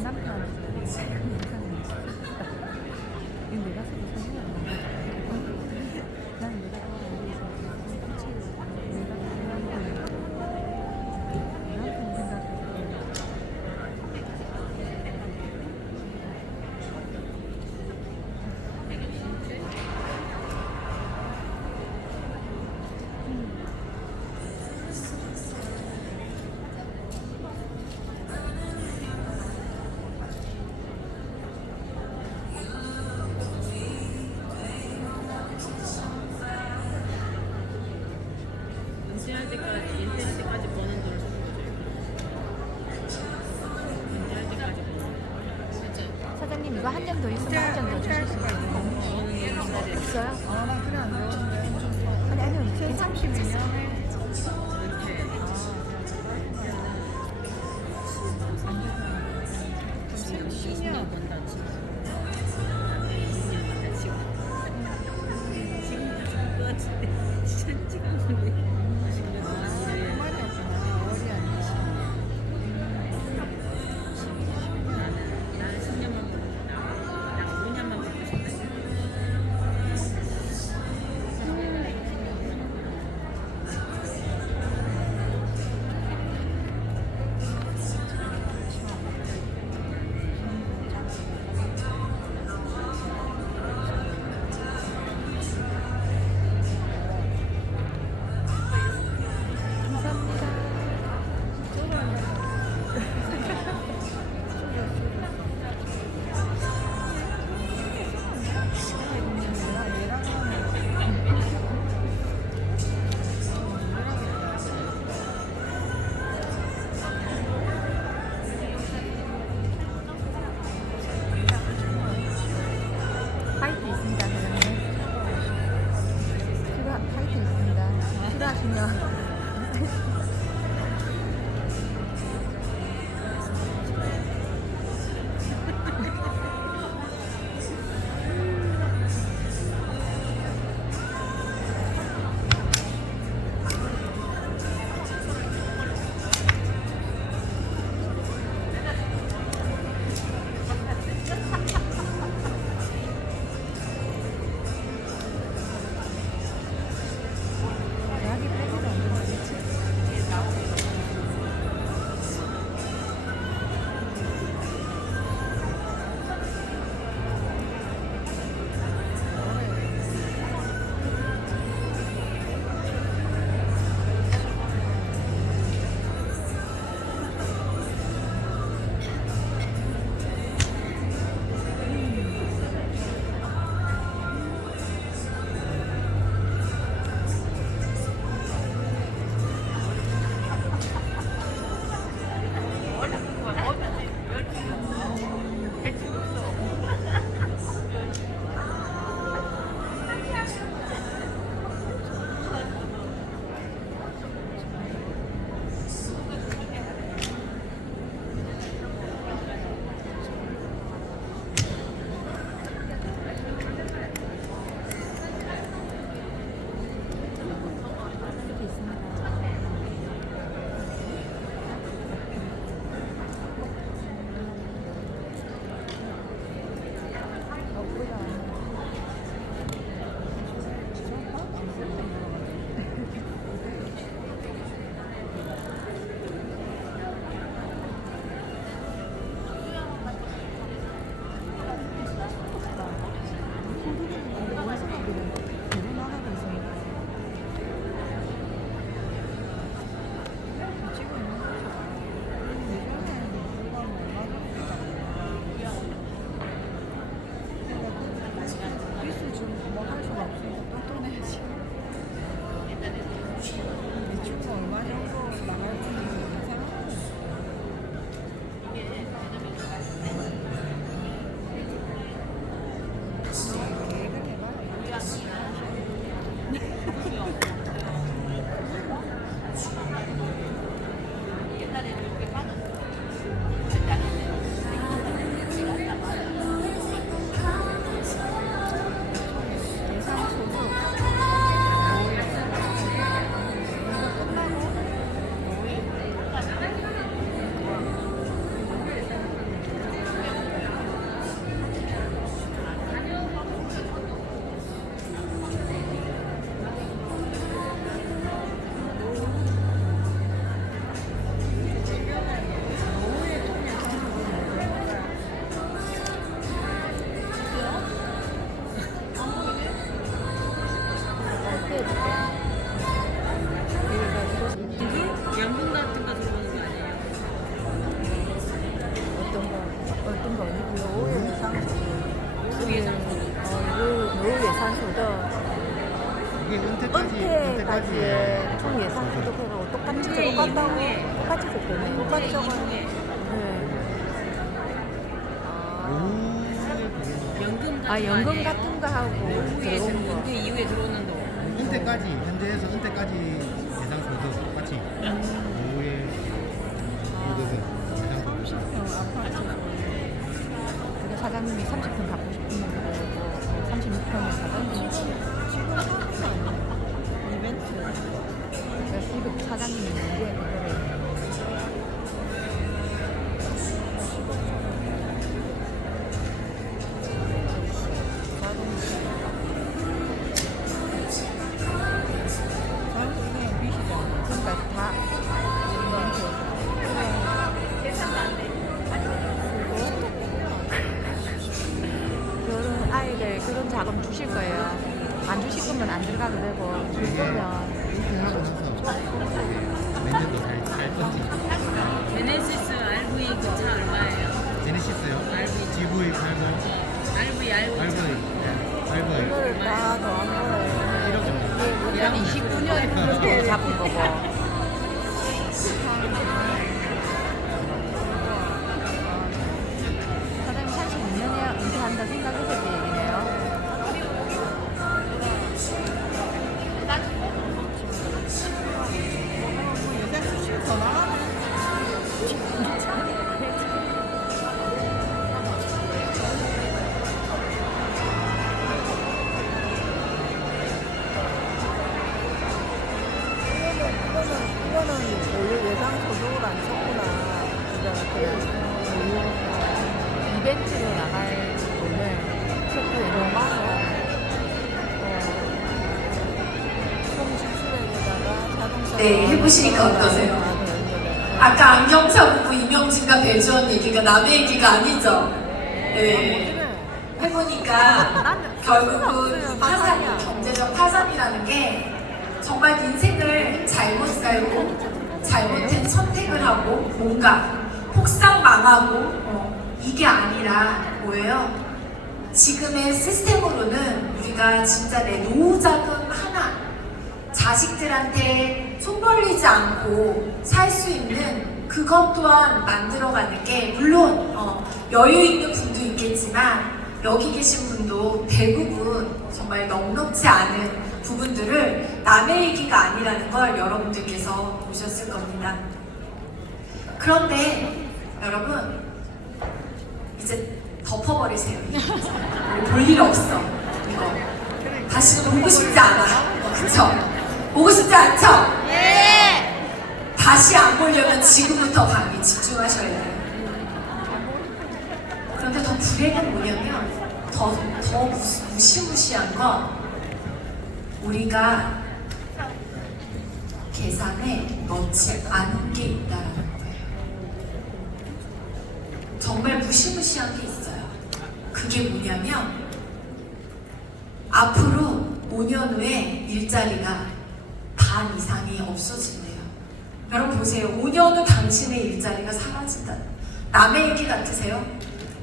남편한테 지금 인간을 시켰다. 이거 내가 써도 설명 안 해. 난 내가 더 알아서 굳이 내가 남편 생각해서 은퇴할 때까지, 은퇴할 때까지 버는 돈을 쓰는 거죠. 은퇴할 때까지 버는 돈. 진짜. 사장님 이거 한 점 더 있으면 한 점 더 주실 수 있어요? 없어요? 아, 나 그래 안 배웠는데. 아니 아니요 괜찮으시면 은퇴. 그럼 10년 번다 치고. 20년 번다 치고. 지금 죽을 것 같은데. 진짜 찍어보네. 나는 10년만 보고 싶다. 나 5년만 보고 싶다. 노후 예상소득. 그 예상소득. 노후 예상소득. 이게 은퇴까지의 총 예상소득하고 똑같이 은퇴 똑같다고 이후에. 똑같이 적혀네. 똑같이 적었네. 아 연금 같은 거 하고 노후에 들어온 거. 은퇴 이후에 들어오는 거. 은퇴까지 현재에서 은퇴까지 예상 소득 똑같이 노후의 소득은 예상 소득 30평 아파트 그게 사장님이 30평 갖고 싶으면 그러고 36평을 사장님이 지금 하는 거 아니야? 이벤트 그래서 지금 사장님이 누구에 그거를 그러니까 다 결혼 아이들 결혼 자금 주실 거예요. 안 주실 거면 안 들어가도 되고 줄 거면 은퇴하고 나서 몇 년도 살 건지 제네시스 RV 그 차 얼마예요? 제네시스요? RV. GV 80 RV RV 이거를 다 더한 거예요. 1억 정도 이게 29년 그렇게 잡은 거고. 사장님 32년에 은퇴한다 생각했을 때 얘기네요. 요새 수시로 더 나가네. 이거는 예상 소득을 안 썼구나. 이벤트로 나갈 돈을 체크에 넣어봐서 총 지출액에다가 자동차 네, 해보시니까 어떠세요? 아까 안경차 부부 이명진과 배주원 얘기가 남의 얘기가 아니죠? 네. 해보니까 결국은 파산, 경제적 파산이라는 게 정말 인생을 잘못 살고 잘못된 선택을 하고 뭔가 폭삭 망하고 이게 아니라 뭐예요? 지금의 시스템으로는 우리가 진짜 내 노후 자금 하나 자식들한테 손 벌리지 않고 살 수 있는 그것 또한 만들어가는 게 물론 여유 있는 분도 있겠지만 여기 계신 분도 대부분 정말 넉넉지 않은 부분들을 남의 얘기가 아니라는 걸 여러분들께서 보셨을 겁니다. 그런데 여러분 이제 덮어버리세요. 볼 일 없어. 이거 다시는 보고 싶지 않아. 그쵸? 보고 싶지 않죠? 네. 다시 안 보려면 지금부터 강의 집중하셔야 돼요. 그런데 더 불행한 뭐냐면 더 무시무시한 건 우리가 계산에 넣지 않은 게 있다는 거예요. 정말 무시무시한 게 있어요. 그게 뭐냐면 앞으로 5년 후에 일자리가 반 이상이 없어진대요. 여러분 보세요. 5년 후 당신의 일자리가 사라진다. 남의 얘기 같으세요?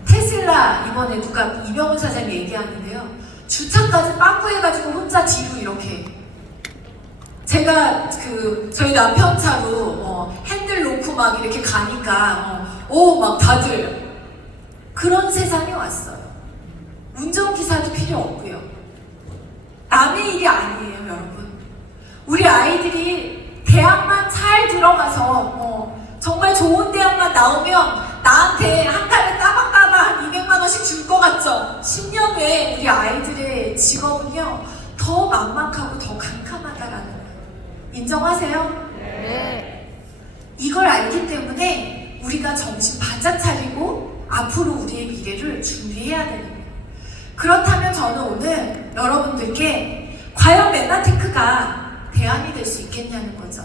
테슬라 이번에 누가 이병훈 사장이 얘기하는데요. 주차까지 빵꾸해가지고 혼자 뒤로 이렇게. 제가 저희 남편 차로 핸들 놓고 막 이렇게 가니까 막 다들 그런 세상이 왔어요. 운전기사도 필요 없고요. 남의 일이 아니에요, 여러분. 우리 아이들이 대학만 잘 들어가서 정말 좋은 대학만 나오면 나한테 한 달에 따박따박 한 200만 원씩 줄 것 같죠? 10년 후에 우리 아이들의 직업은요 더 막막하고 더 캄캄하다라는 거예요. 인정하세요? 네. 이걸 알기 때문에 우리가 정신 바짝 차리고 앞으로 우리의 미래를 준비해야 되는 거예요. 그렇다면 저는 오늘 여러분들께 과연 메나테크가 대안이 될 수 있겠냐는 거죠.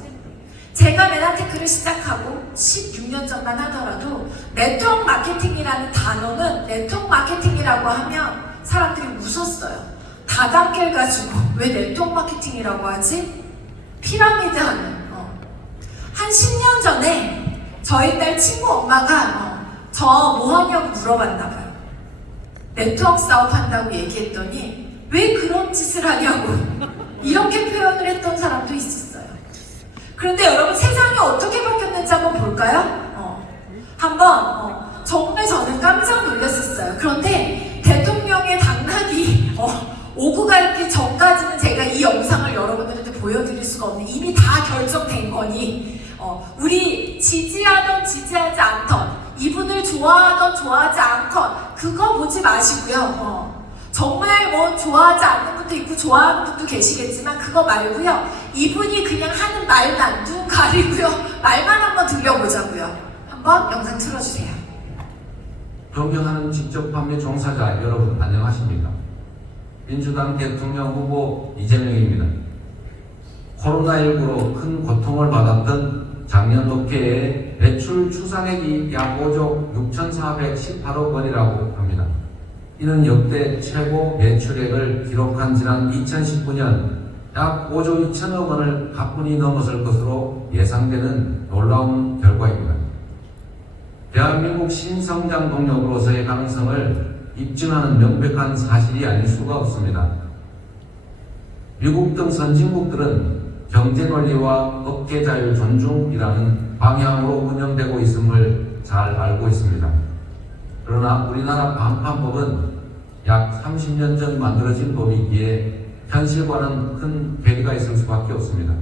제가 메나테크를 시작하고 16년 전만 하더라도 네트워크 마케팅이라는 단어는 네트워크 마케팅이라고 하면 사람들이 웃었어요. 다단계를 가지고 왜 네트워크 마케팅이라고 하지? 피라미드 하는 한 10년 전에 저희 딸 친구 엄마가 저 뭐 하냐고 물어봤나 봐요. 네트워크 사업 한다고 얘기했더니 왜 그런 짓을 하냐고 이렇게 표현을 했던 사람도 있었어요. 그런데 여러분 세상이 어떻게 바뀌었는지 한번 볼까요? 정말 저는 깜짝 놀랐었어요. 그런데 대통령의 당락이 오고 가기 전까지는 제가 이 영상을 여러분들한테 보여드릴 수가 없는, 이미 다 결정된 거니 우리 지지하던 지지하지 않던, 이분을 좋아하던 좋아하지 않던 그거 보지 마시고요. 정말 뭐 좋아하지 않는 분도 있고 좋아하는 분도 계시겠지만 그거 말고요. 이분이 그냥 하는 말만, 눈 가리고요. 말만 한번 들려보자고요. 한번 영상 틀어주세요. 존경하는 직접 판매 종사자 여러분 안녕하십니까? 민주당 대통령 후보 이재명입니다. 코로나19로 큰 고통을 받았던 작년 독해의 매출 추산액이 약 5조 6,418억 원이라고 합니다. 이는 역대 최고 매출액을 기록한 지난 2019년 약 5조 2천억 원을 가뿐히 넘어설 것으로 예상되는 놀라운 결과입니다. 대한민국 신성장 동력으로서의 가능성을 입증하는 명백한 사실이 아닐 수가 없습니다. 미국 등 선진국들은 경제 원리와 업계 자유 존중이라는 방향으로 운영되고 있음을 잘 알고 있습니다. 그러나 우리나라 방판법은 약 30년 전 만들어진 법이기에 현실과는 큰 괴리가 있을 수밖에 없습니다.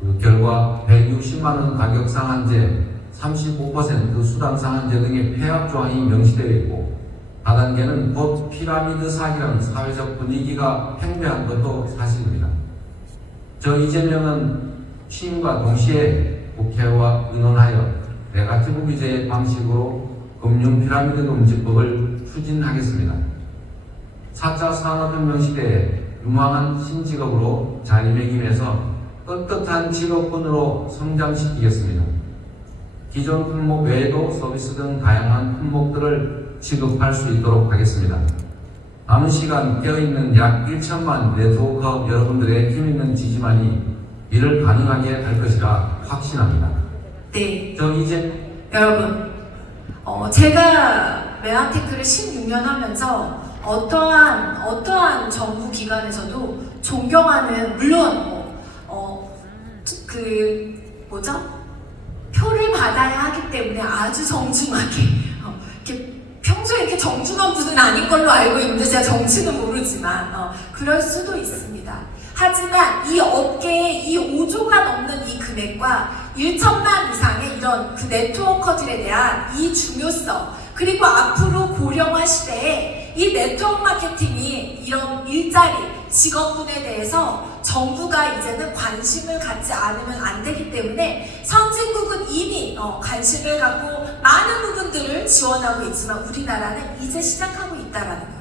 그 결과 160만 원 가격 상한제, 35% 수당 상한제 등의 폐합 조항이 명시되어 있고, 다단계는 곧 피라미드 사기라는 사회적 분위기가 팽배한 것도 사실입니다. 저 이재명은 취임과 동시에 국회와 의논하여 네거티브 규제의 방식으로 금융 피라미드 금지법을 추진하겠습니다. 4차 산업혁명 시대에 유망한 신직업으로 자리매김해서 떳떳한 직업군으로 성장시키겠습니다. 기존 품목 외에도 서비스 등 다양한 품목들을 취급할 수 있도록 하겠습니다. 남은 시간 깨어있는 약 1천만 네트워커 여러분들의 힘있는 지지만이 이를 가능하게 할 것이라 확신합니다. 네. 저 이제 여러분, 제가 메안테크를 16년 하면서 어떠한 정부 기관에서도 존경하는, 물론 표를 받아야 하기 때문에 아주 정중하게 이렇게 평소에 이렇게 정중한 분은 아닌 걸로 알고 있는데 제가 정치는 모르지만 그럴 수도 있습니다. 하지만 이 업계에 이 5조가 넘는 이 금액과 1천만 이상의 이런 그 네트워커들에 대한 이 중요성, 그리고 앞으로 고령화 시대에 이 네트워크 마케팅이 이런 일자리, 직업군에 대해서 정부가 이제는 관심을 갖지 않으면 안 되기 때문에 선진국은 이미 관심을 갖고 많은 부분들을 지원하고 있지만 우리나라는 이제 시작하고 있다라는 거예요.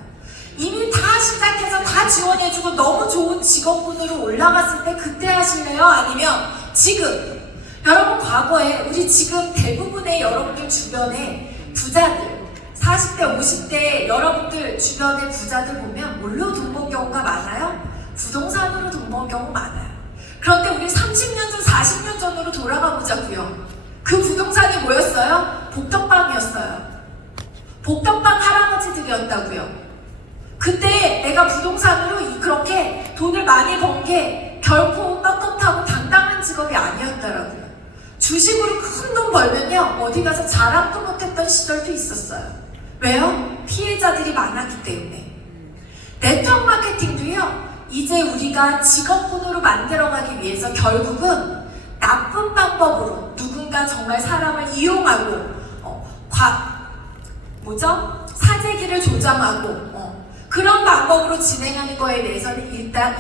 이미 다 시작해서 다 지원해주고 너무 좋은 직업군으로 올라갔을 때 그때 하실래요? 아니면 지금? 여러분, 과거에 우리 지금 대부분의 여러분들 주변에 부자들, 40대, 50대 여러분들 주변의 부자들 보면 뭘로 돈 번 경우가 많아요? 부동산으로 돈 번 경우 많아요. 그런데 우리 30년 전, 40년 전으로 돌아가 보자고요. 그 부동산이 뭐였어요? 복덕방이었어요. 복덕방 할아버지들이었다고요. 그때 내가 부동산으로 그렇게 돈을 많이 번 게 결코 떳떳하고 당당한 직업이 아니었더라고요. 주식으로 큰 돈 벌면요, 어디 가서 자랑도 못했던 시절도 있었어요. 왜요? 피해자들이 많았기 때문에. 네트워크 마케팅도요, 이제 우리가 직업군으로 만들어가기 위해서 결국은 나쁜 방법으로 누군가 정말 사람을 이용하고 사재기를 조장하고 그런 방법으로 진행하는 거에 대해서는 일단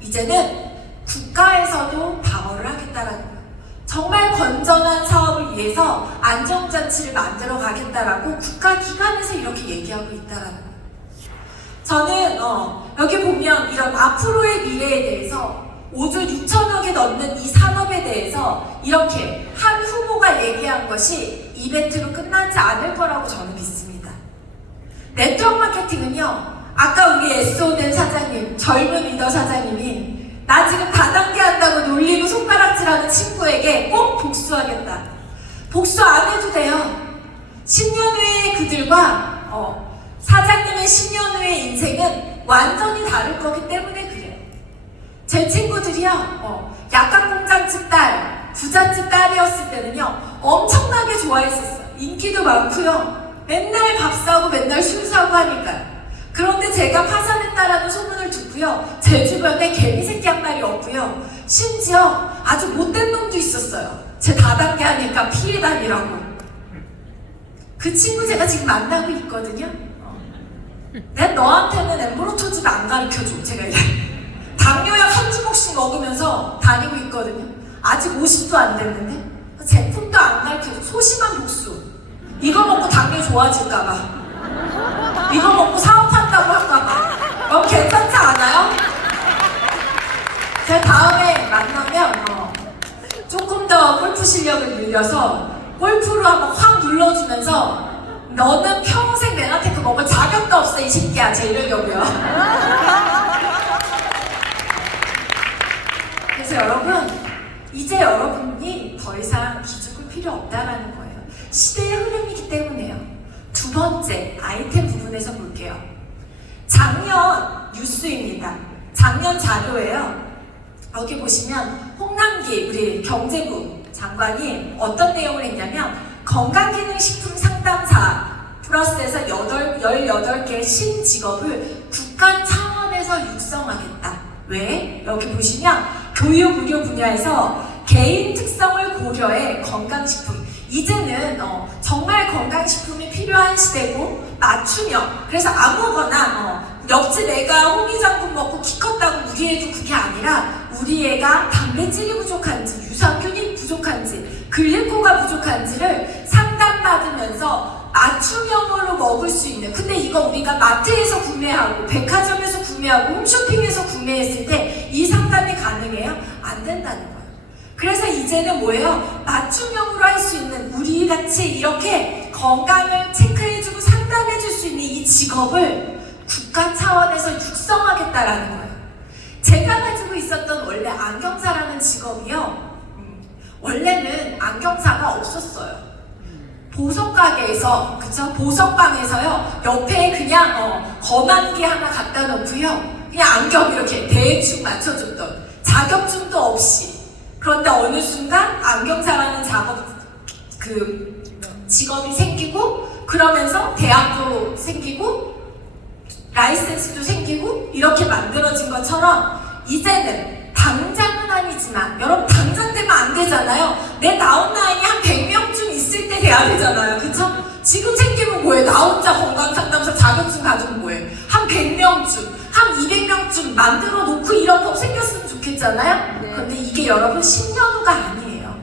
이제는 국가에서도 방어를 하겠다라는 거예요. 정말 건전한 사업을 위해서 안정장치를 만들어 가겠다라고 국가기관에서 이렇게 얘기하고 있다라는 거예요. 저는 여기 보면 이런 앞으로의 미래에 대해서 5조 6천억에 넘는 이 산업에 대해서 이렇게 한 후보가 얘기한 것이 이벤트로 끝나지 않을 거라고 저는 믿습니다. 네트워크 마케팅은요, 아까 우리 SO된 사장님, 젊은 리더 사장님이 나 지금 다단계 한다고 놀리고 손가락질하는 친구에게 꼭 복수하겠다. 복수 안 해도 돼요. 10년 후에 그들과 사장님의 10년 후의 인생은 완전히 다를 거기 때문에 그래요. 제 친구들이요, 약간공장집 딸, 부잣집 딸이었을 때는요, 엄청나게 좋아했었어요. 인기도 많고요, 맨날 밥 사고 맨날 술 사고 하니까요. 그런데 제가 파산했다라는 소문을 듣고요, 제 주변에 개미새끼 한 마리 없고요, 심지어 아주 못된 놈도 있었어요. 제 다단계 하니까 피해 다니라고. 그 친구 제가 지금 만나고 있거든요. 내가 너한테는 엠브로토집 안 가르쳐줘. 제가 이래. 당뇨약 한 주먹씩 먹으면서 다니고 있거든요. 아직 50도 안 됐는데 제품도 안 가르쳐줘. 소심한 복수. 이거 먹고 당뇨 좋아질까봐. 이거 먹고 사업한다고 할까봐. 너무 괜찮지 않아요? 제가 다음에 만나면 조금 더 골프 실력을 늘려서 골프로 한번 확 눌러주면서 너는 평생 메나테크 먹을 자격도 없어 이 새끼야, 제 이러려고요. 그래서 여러분, 이제 여러분이 더 이상 기죽을 필요 없다라는 거예요. 시대의 흐름이기 때문에요. 두 번째 아이템 부분에서 볼게요. 작년 뉴스입니다. 작년 자료예요. 여기 보시면 홍남기 우리 경제부 장관이 어떤 내용을 했냐면, 건강기능식품 상담사 플러스에서 18개 신직업을 국가 차원에서 육성하겠다. 왜? 여기 보시면 교육, 의료 분야에서 개인 특성을 고려해 건강식품. 이제는 정말 건강식품이 필요한 시대고, 맞춤형. 그래서 아무거나 옆집 애가 홍미장군 먹고 키 컸다고 우리 애도 그게 아니라, 우리 애가 단백질이 부족한지, 유산균이 부족한지, 글리코가 부족한지를 상담받으면서 맞춤형으로 먹을 수 있는. 근데 이거 우리가 마트에서 구매하고 백화점에서 구매하고 홈쇼핑에서 구매했을 때 이 상담이 가능해요? 안 된다는 거예요. 그래서 이제는 뭐예요? 맞춤형으로 할 수 있는, 우리같이 이렇게 건강을 체크해주고 상담해줄 수 있는 이 직업을 국가 차원에서 육성하겠다라는 거예요. 제가 가지고 있었던 원래 안경사라는 직업이요, 원래는 안경사가 없었어요. 보석 가게에서, 그쵸? 보석방에서요, 옆에 그냥 검안기 하나 갖다 놓고요, 그냥 안경 이렇게 대충 맞춰줬던, 자격증도 없이. 그런데 어느 순간 안경사라는 직업이 생기고, 그러면서 대학도 생기고 라이센스도 생기고 이렇게 만들어진 것처럼, 이제는 당장은 아니지만, 여러분 당장 되면 안 되잖아요. 내 나온 나이 한 100명쯤 있을 때 돼야 되잖아요. 그쵸? 지금 생기면 뭐예요? 나 혼자 건강상담사 자격증 가지고 뭐예요? 한 100명쯤, 한 200명쯤 만들어 놓고 이런 법 생겼으면 좋겠잖아요? 네. 그런데 이게 여러분 10년 후가 아니에요.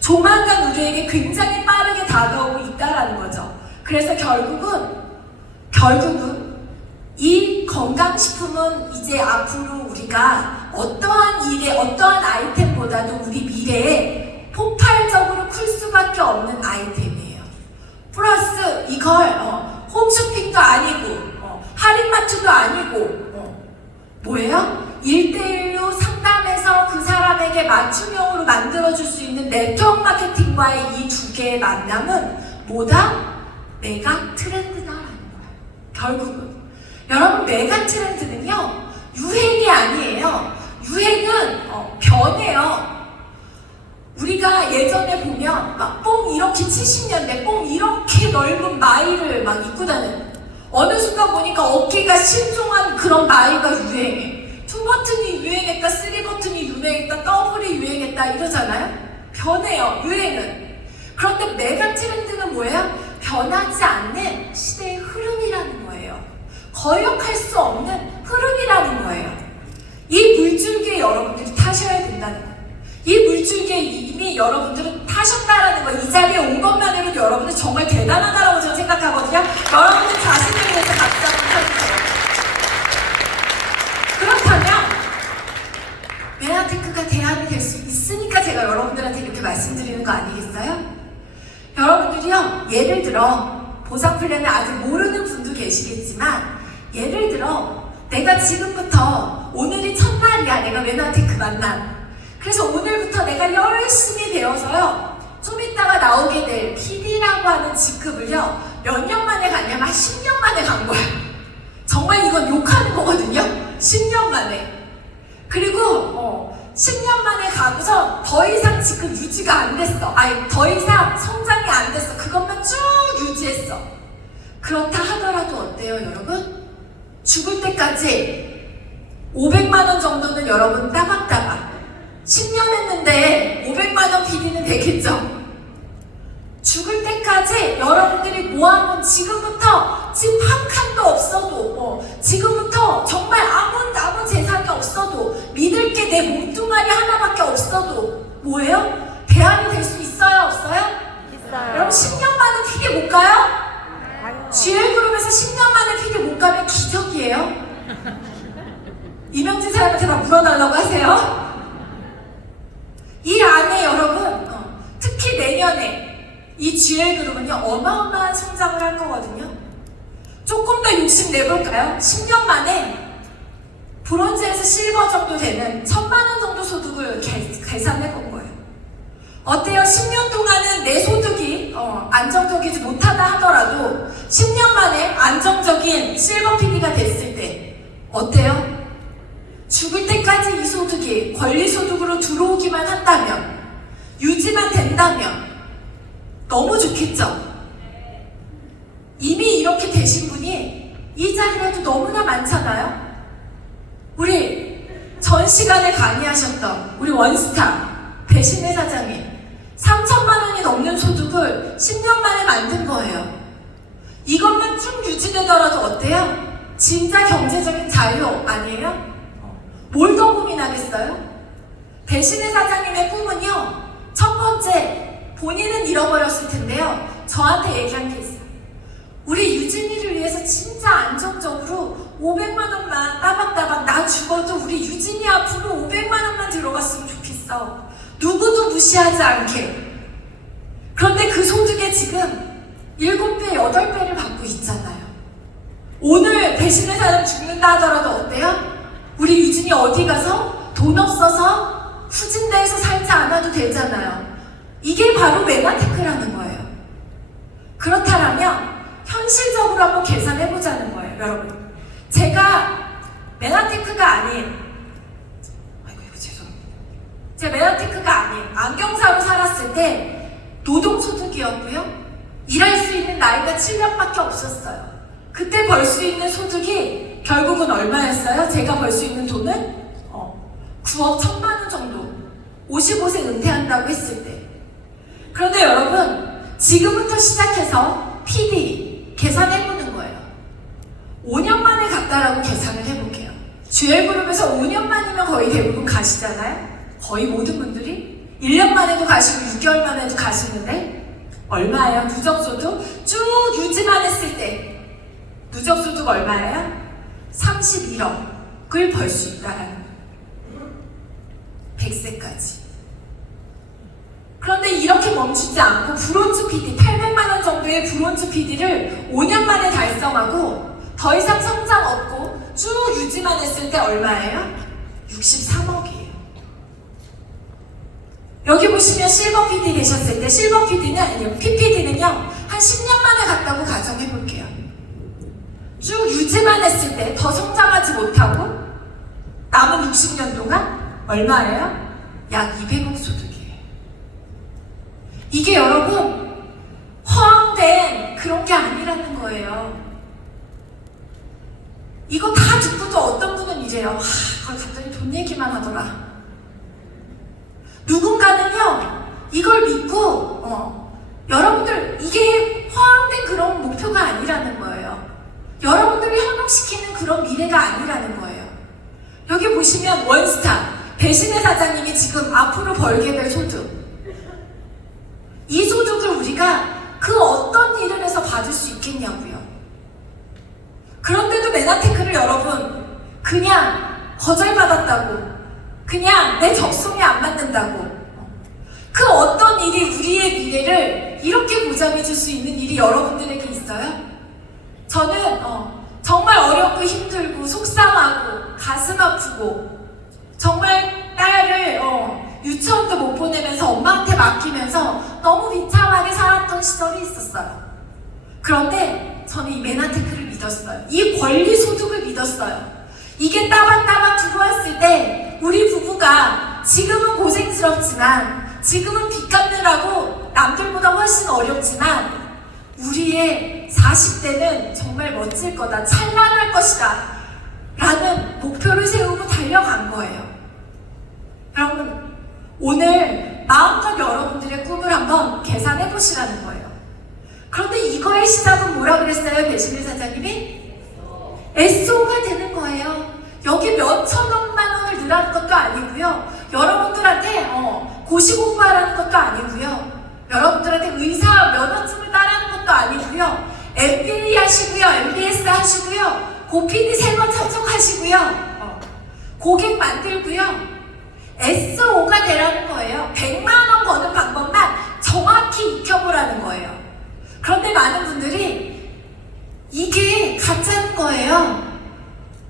조만간 우리에게 굉장히 빠르게 다가오고 있다라는 거죠. 그래서 결국은 이 건강식품은 이제 앞으로 우리가 어떠한 일에, 어떠한 아이템보다도 우리 미래에 폭발적으로 클 수밖에 없는 아이템이에요. 플러스 이걸 홈쇼핑도 아니고 할인마트도 아니고 뭐예요? 1대1로 상담해서 그 사람에게 맞춤형으로 만들어줄 수 있는 네트워크 마케팅과의 이 두 개의 만남은 뭐다? 메가 트렌드다라는 거예요. 결국은 여러분, 메가 트렌드는요, 유행이 아니에요. 유행은 변해요. 우리가 예전에 보면 막 뽕 이렇게 70년대 뽕 이렇게 넓은 마이를 막 입고 다니는, 어느 순간 보니까 어깨가 실종한 그런 마이가 유행해. 2버튼이 유행했다, 3버튼이 유행했다, 더블이 유행했다 이러잖아요. 변해요, 유행은. 그런데 메가 트렌드는 뭐예요? 변하지 않는 시대의 흐름이라는 거예요. 거역할 수 없는 흐름이라는 거예요. 이 물줄기에 여러분들이 타셔야 된다는 거예요. 이 물줄기에 이미 여러분들은 타셨다라는 거예요. 이 자리에 온 것만으로도 여러분들 정말 대단하다라고 저는 생각하거든요. 여러분들 자신을 위해서 박수 한번 쳐주세요. 그렇다면 메나테크가 대안이 될 수 있으니까 제가 여러분들한테 이렇게 말씀드리는 거 아니겠어요? 여러분들이요, 예를 들어 보상 플랜을 아직 모르는 분도 계시겠지만, 예를 들어 내가 지금부터, 오늘이 첫날이야, 내가 메나테크 만난. 그래서 오늘부터 내가 열심히 배워서요, 좀 이따가 나오게 될 PD라고 하는 직급을요, 몇 년 만에 갔냐면 한 10년 만에 간 거예요. 정말 이건 욕하는 거거든요. 10년 만에. 그리고 10년 만에 가고서 더 이상 직급 유지가 안 됐어. 아니, 더 이상 성장이 안 됐어. 그것만 쭉 유지했어. 그렇다 하더라도 어때요, 여러분? 죽을 때까지 500만 원 정도는 여러분 따박따박 10년 했는데 500만 원 PD는 되겠죠? 죽을 때까지 여러분들이 모아놓은 지금부터 집 한 칸도 없어도 지금부터 정말 아무 재산이 없어도 믿을 게 내 몸뚱아리 하나밖에 없어도 뭐예요? 대안이 될 수 있어요? 없어요? 있어요. 여러분 10년 만에 PD 못 가요? 가요. GL그룹에서 10년 만에 PD 못 가면 기적이에요? 이명진 사람한테 다 물어달라고 하세요? 이 안에 여러분 특히 내년에 이 GL그룹은요 어마어마한 성장을 할 거거든요. 조금 더 욕심내볼까요? 10년 만에 브론즈에서 실버 정도 되는 1000만 원 정도 소득을 계산해 본 거예요. 어때요? 10년 동안은 내 소득이 안정적이지 못하다 하더라도 10년 만에 안정적인 실버 PD가 됐을 때 어때요? 죽을 때까지 이 소득이 권리 소득으로 들어오기만 한다면, 유지만 된다면 너무 좋겠죠? 이미 이렇게 되신 분이 이 자리에도 너무나 많잖아요? 우리 전 시간에 강의하셨던 우리 원스타 배신의 사장님 3천만 원이 넘는 소득을 10년 만에 만든 거예요. 이것만 쭉 유지되더라도 어때요? 진짜 경제적인 자유 아니에요? 뭘 더 고민하겠어요? 배신의 사장님의 꿈은요, 첫 번째, 본인은 잃어버렸을 텐데요, 저한테 얘기한 게 있어요. 우리 유진이를 위해서 진짜 안정적으로 500만 원만 따박따박 나 죽어도 우리 유진이 앞으로 500만 원만 들어갔으면 좋겠어. 누구도 무시하지 않게. 그런데 그 소득에 지금 7배, 8배를 받고 있잖아요. 오늘 배신의 사람 죽는다 하더라도 어때요? 우리 유진이 어디 가서 돈 없어서 후진대에서 살지 않아도 되잖아요. 이게 바로 메가테크라는 거예요. 그렇다면 현실적으로 한번 계산해보자는 거예요, 여러분. 제가 메가테크가 아닌, 제가 메가테크가 아닌 안경사로 살았을 때 노동소득이었고요. 일할 수 있는 나이가 7년밖에 없었어요. 그때 벌 수 있는 소득이 결국은 얼마였어요? 제가 벌 수 있는 돈은 9억 1천만 원 정도. 55세 은퇴한다고 했을 때. 그런데 여러분, 지금부터 시작해서 PD 계산해보는 거예요. 5년 만에 갔다라고 계산을 해볼게요. GL그룹에서 5년 만이면 거의 대부분 가시잖아요? 거의 모든 분들이 1년 만에도 가시고 6개월 만에도 가시는데 얼마예요? 누적소득 쭉 유지만 했을 때 누적소득 얼마예요? 31억을 벌 수 있다라는 거예요. 100세까지. 그런데 이렇게 멈추지 않고 브론즈 PD, 800만 원 정도의 브론즈 PD를 5년 만에 달성하고 더 이상 성장 없고 쭉 유지만 했을 때 얼마예요? 63억이에요. 여기 보시면 실버 PD 되셨을 때 실버 PD는 아니요, PPD는요 한 10년 만에 갔다고 가정해 볼게요. 쭉 유지만 했을 때 더 성장하지 못하고 남은 60년 동안 얼마예요? 약 200억 소득이에요. 이게 여러분 허황된 그런 게 아니라는 거예요. 이거 다 듣고도 어떤 분은 이래요. 그걸 갑자기 돈 얘기만 하더라. 누군가는요 이걸 믿고 여러분들 이게 허황된 그런 목표가 아니라는 거예요. 여러분들이 현혹시키는 그런 미래가 아니라는 거예요. 여기 보시면 원스타 배신의 사장님이 지금 앞으로 벌게 될 소득, 이 소득을 우리가 그 어떤 일을 해서 받을 수 있겠냐고요. 그런데도 메가테크를 여러분 그냥 거절받았다고, 그냥 내 적성에 안 맞는다고, 그 어떤 일이 우리의 미래를 이렇게 보장해 줄 수 있는 일이 여러분들에게 있어요? 저는 정말 어렵고 힘들고 속상하고 가슴 아프고 정말 딸을 유치원도 못 보내면서 엄마한테 맡기면서 너무 비참하게 살았던 시절이 있었어요. 그런데 저는 이 메나테크를 믿었어요. 이 권리 소득을 믿었어요. 이게 따박따박 들어왔을 때 우리 부부가 지금은 고생스럽지만, 지금은 빚 갚느라고 남들보다 훨씬 어렵지만 우리의 40대는 정말 멋질 거다, 찬란할 것이다 라는 목표를 세우고 달려간 거예요. 여러분, 오늘 마음껏 여러분들의 꿈을 한번 계산해 보시라는 거예요. 그런데 이거의 시작은 뭐라 그랬어요? 배신일 사장님이? SO가 되는 거예요. 여기 몇천억만 원을 넣으라는 것도 아니고요. 여러분들한테 고시 공부하라는 것도 아니고요. 여러분들한테 의사 면허증을 따라하는 것도 아니고요. MBA 하시고요. MBS 하시고요. 고PD 3번 참석하시고요. 고객 만들고요. SO가 되라는 거예요. 100만 원 버는 방법만 정확히 익혀보라는 거예요. 그런데 많은 분들이 이게 가짜인 거예요.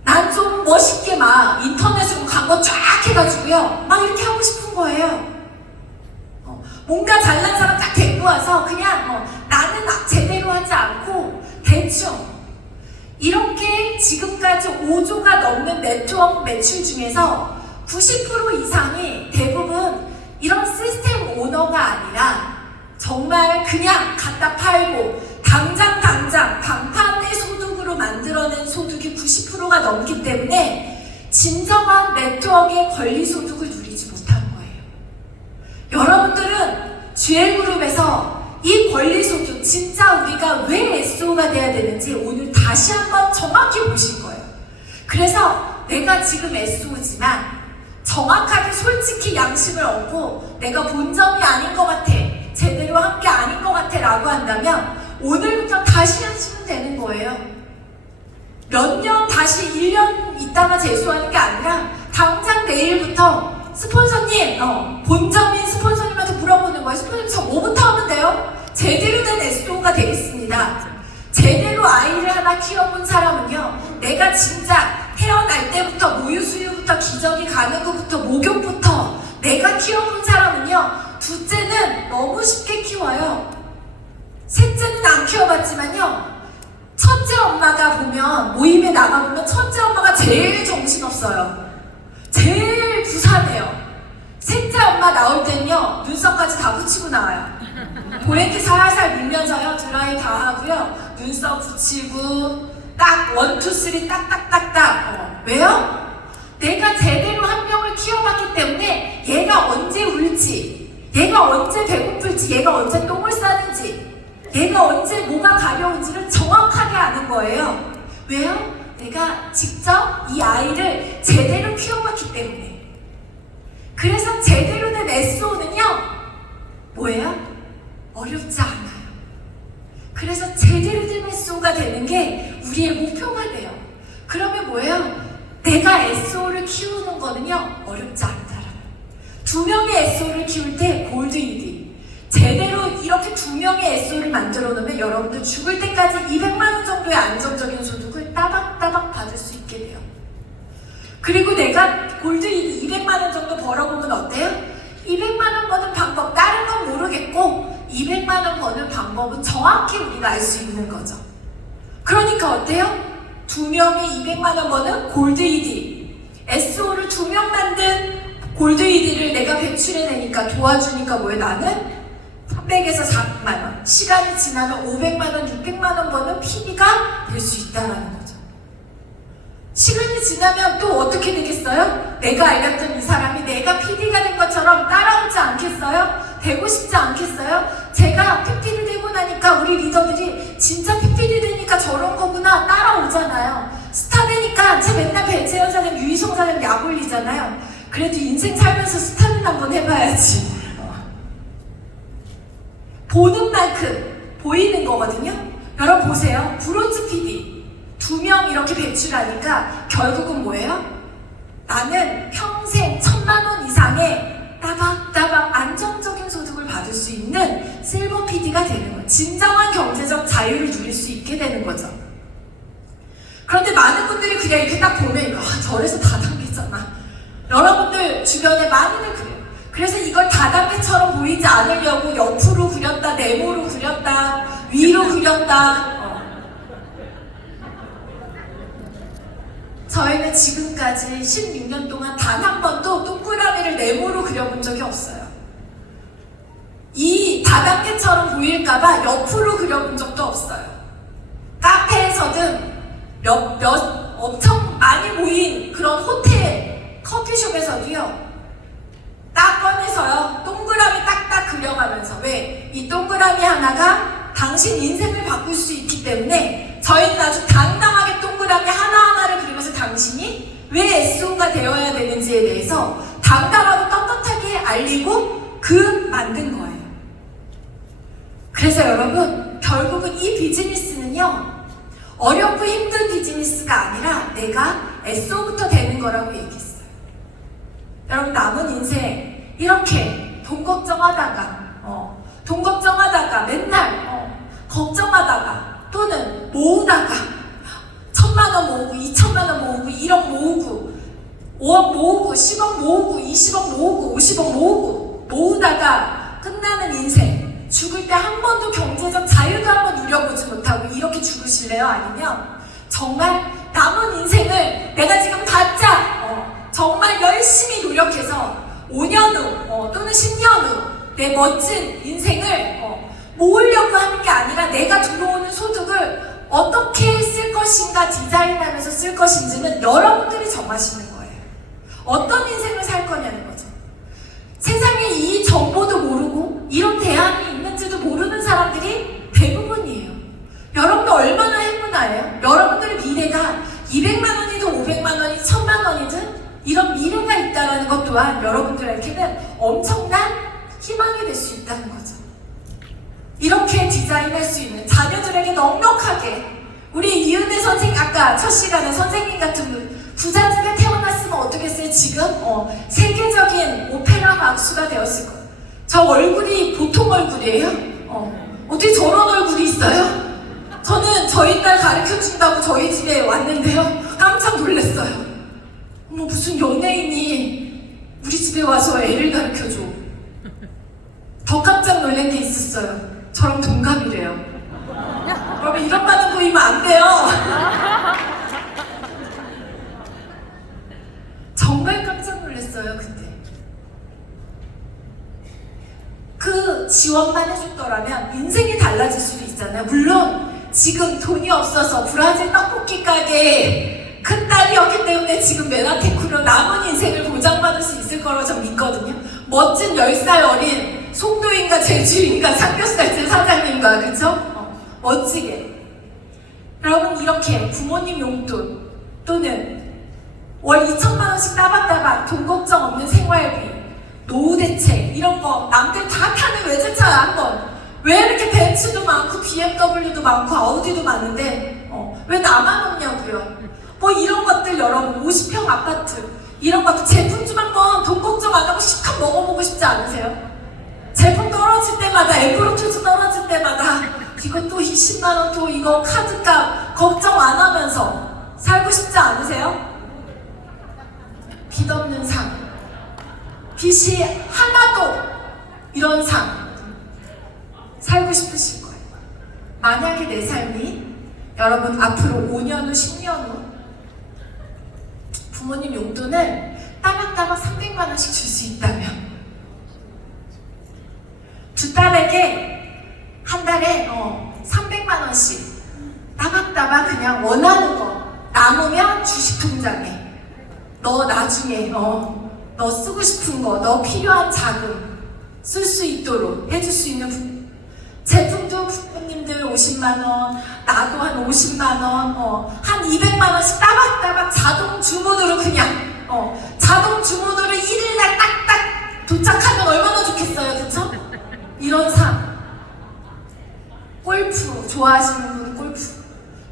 난 좀 멋있게 막 인터넷으로 광고 쫙 해가지고요. 막 이렇게 하고 싶은 거예요. 뭔가 잘난 사람 딱 데리고 와서 그냥 나는 제대로 하지 않고 대충 이렇게 지금까지 5조가 넘는 네트워크 매출 중에서 90% 이상이 대부분 이런 시스템 오너가 아니라 정말 그냥 갖다 팔고 당장 방판의 소득으로 만들어낸 소득이 90%가 넘기 때문에 진정한 네트워크의 권리 소득을 누리지 못한 거예요. 여러분들은 GL그룹에서 이 권리 소득, 진짜 우리가 왜 SO가 돼야 되는지 오늘 다시 한번 정확히 보실 거예요. 그래서 내가 지금 SO지만 정확하게 솔직히 양심을 얻고 내가 본점이 아닌 것 같아, 제대로 한 게 아닌 것 같아 라고 한다면 오늘부터 다시 하시면 되는 거예요. 몇 년 다시 1년 있다가 재수하는 게 아니라 당장 내일부터 스폰서님, 본점인 스폰서님한테 물어보는 거예요. 스폰서님 저 뭐부터 하면 돼요? 제대로 된 SO가 되겠습니다. 제대로 아이를 하나 키워본 사람은요, 내가 진짜 태어날 때부터 모유수유부터 기저귀 가는 것부터 목욕부터 내가 키워본 사람은요, 둘째는 너무 쉽게 키워요. 셋째는 안 키워봤지만요, 첫째 엄마가 보면 모임에 나가보면 첫째 엄마가 제일 정신없어요. 제일 부산해요. 셋째 엄마 나올 때는요, 눈썹까지 다 붙이고 나와요. 보행기 살살 밀면서요, 드라이 다 하고요, 눈썹 붙이고 딱 1, 2, 3 딱딱딱딱. 왜요? 내가 제대로 한 명을 키워봤기 때문에 얘가 언제 울지, 얘가 언제 배고플지, 얘가 언제 똥을 싸는지, 얘가 언제 뭐가 가려운지를 정확하게 아는 거예요. 왜요? 내가 직접 이 아이를 제대로 키워봤기 때문에. 그래서 제대로 된 SO는요, 뭐예요? 어렵지 않아요. 그래서 제대로 된 SO가 되는 게 우리의 목표가 돼요. 그러면 뭐예요? 내가 SO를 키우는 거는요, 어렵지 않다라는. 2명의 SO를 키울 때 골드 ED. 제대로 이렇게 2명의 SO를 만들어 놓으면 여러분들 죽을 때까지 200만 원 정도의 안정적인 소득을 따박따박 받을 수 있게 돼요. 그리고 내가 골드 ED 200만 원 정도 벌어보면 어때요? 200만 원 버는 방법, 다른 건 모르겠고 200만 원 버는 방법은 정확히 우리가 알 수 있는 거죠. 그러니까 어때요? 2명이 200만 원 버는 골드 ED, SO를 2명 만든 골드 ED를 내가 배출해내니까 도와주니까 뭐예요? 나는 300에서 400만 원, 시간이 지나면 500만 원, 600만 원 버는 PD가 될 수 있다는 거죠. 시간이 지나면 또 어떻게 되겠어요? 내가 알렸던 이 사람이 내가 PD가 된 것처럼 따라오지 않겠어요? 되고 싶지 않겠어요? 제가 PPD 되고 나니까 우리 리더들이 진짜 PPD 되니까 저런 거구나 따라오잖아요. 스타 되니까 제 맨날 배채연 사장, 유희성 사장 약 올리잖아요. 그래도 인생 살면서 스타는 한번 해봐야지. 보는 만큼 보이는 거거든요. 여러분 보세요. 브론즈 PD 2명 이렇게 배출하니까 결국은 뭐예요? 나는 평생 1000만 원 이상의 따박따박 안정적인 소득을 받을 수 있는 실버 PD가 되는 거예요. 진정한 경제적 자유를 누릴 수 있게 되는 거죠. 그런데 많은 분들이 그냥 이렇게 딱 보면 저래서 다 당기잖아. 여러분들 주변에 많이들 그래요. 그래서 이걸 다단계처럼 보이지 않으려고 옆으로 그렸다, 네모로 그렸다, 위로 그렸다. 저희는 지금까지 16년 동안 단 한 번도 동그라미를 네모로 그려본 적이 없어요. 이 다단계처럼 보일까봐 옆으로 그려본 적도 없어요. 카페에서든 엄청 많이 모인 그런 호텔, 커피숍에서도요, 딱 꺼내서요, 동그라미 딱딱 그려가면서, 왜? 이 동그라미 하나가 당신 인생을 바꿀 수 있기 때문에 저희는 아주 당당하게 동그라미 하나하나를 그리면서 당신이 왜 SO가 되어야 되는지에 대해서 당당하고 떳떳하게 알리고 만든 거예요. 그래서 여러분, 결국은 이 비즈니스는요, 어렵고 힘든 비즈니스가 아니라 내가 SO부터 되는 거라고 얘기했어요. 여러분, 남은 인생 이렇게 돈 걱정하다가 맨날 걱정하다가 또는 모으다가 1,000만 원 모으고 2,000만 원 모으고 1억 모으고 5억 모으고 10억 모으고 20억 모으고 50억 모으다가 끝나는 인생, 죽을 때 한 번도 경제적 자유도 한번 누려보지 못하고 이렇게 죽으실래요? 아니면 정말 남은 인생을 내가 지금 바짝 정말 열심히 노력해서 5년 후 또는 10년 후 내 멋진 인생을 모으려고 하는 게 아니라 내가 들어오는 소득을 어떻게 쓸 것인가 디자인하면서 쓸 것인지는 여러분들이 정하시는 거예요. 어떤 인생을 살 거냐는 거죠. 세상에 이 정보도 모르고 이런 대안이 있는지도 모르는 사람들이 대부분이에요. 여러분들 얼마나 행운아예요? 여러분들의 미래가 200만 원이든 500만 원이든 1000만 원이든 이런 미래가 있다는 것 또한 여러분들에게는 엄청난 희망이 될 수 있다는 거죠. 이렇게 디자인할 수 있는 자녀들에게 넉넉하게, 우리 이은혜 선생님, 아까 첫 시간에 선생님 같은 분, 부잣집에 태어났으면 어떻겠어요? 지금 세계적인 오페라 가수가 되었을 거예요. 저 얼굴이 보통 얼굴이에요? 어떻게 저런 얼굴이 있어요? 저는 저희 딸 가르쳐준다고 저희 집에 왔는데요, 깜짝 놀랐어요. 무슨 연예인이 우리 집에 와서 애를 가르쳐줘. 더 깜짝 놀란 게 있었어요. 저랑 동갑이래요. 여러분, 이런 반응 보이면 안 돼요. 정말 깜짝 놀랐어요, 그때. 그 지원만 해줬더라면 인생이 달라질 수도 있잖아요. 물론 지금 돈이 없어서 브라질 떡볶이 가게 큰 딸이었기 때문에 지금 메나테크로 남은 인생을 보장받을 수 있을 거라고 전 믿거든요. 멋진 10살 어린 송도인가 제주인가 삼겹살집 사장님과, 그쵸? 멋지게. 여러분, 이렇게 부모님 용돈 또는 월 2,000만 원씩 따박따박 돈 걱정 없는 생활비, 노후 대책, 이런 거 남들 다 타는 외제차 한번, 왜 이렇게 벤츠도 많고 BMW도 많고 아우디도 많은데 왜 나만 없냐고요. 뭐 이런 것들, 여러분, 50평 아파트 이런 것도 제품 좀 한번 돈 걱정 안 하고 실컷 먹어보고 싶지 않으세요? 제품 떨어질 때마다, 앰프로투스 떨어질 때마다 이거 또 20만 원 또 이거 카드값 걱정 안 하면서 살고 싶지 않으세요? 빚 없는 삶, 빚이 하나도, 이런 삶 살고 싶으실 거예요. 만약에 내 삶이 여러분 앞으로 5년 후, 10년 후 부모님 용돈을 따박따박 300만 원씩 줄 수 있다면, 두 딸에게 한 달에 300만 원씩 따박따박 그냥 원하는 거 남으면 주식 통장에, 너 나중에 너 쓰고 싶은 거, 너 필요한 자금 쓸 수 있도록 해줄 수 있는 제품도 부모님들 50만 원, 나도 한 50만 원, 한 200만 원씩 따박따박 자동 주문으로 그냥 자동 주문으로 1일날 딱딱 도착하면 얼마나 좋겠어요, 그쵸? 이런 삶. 골프 좋아하시는 분 골프,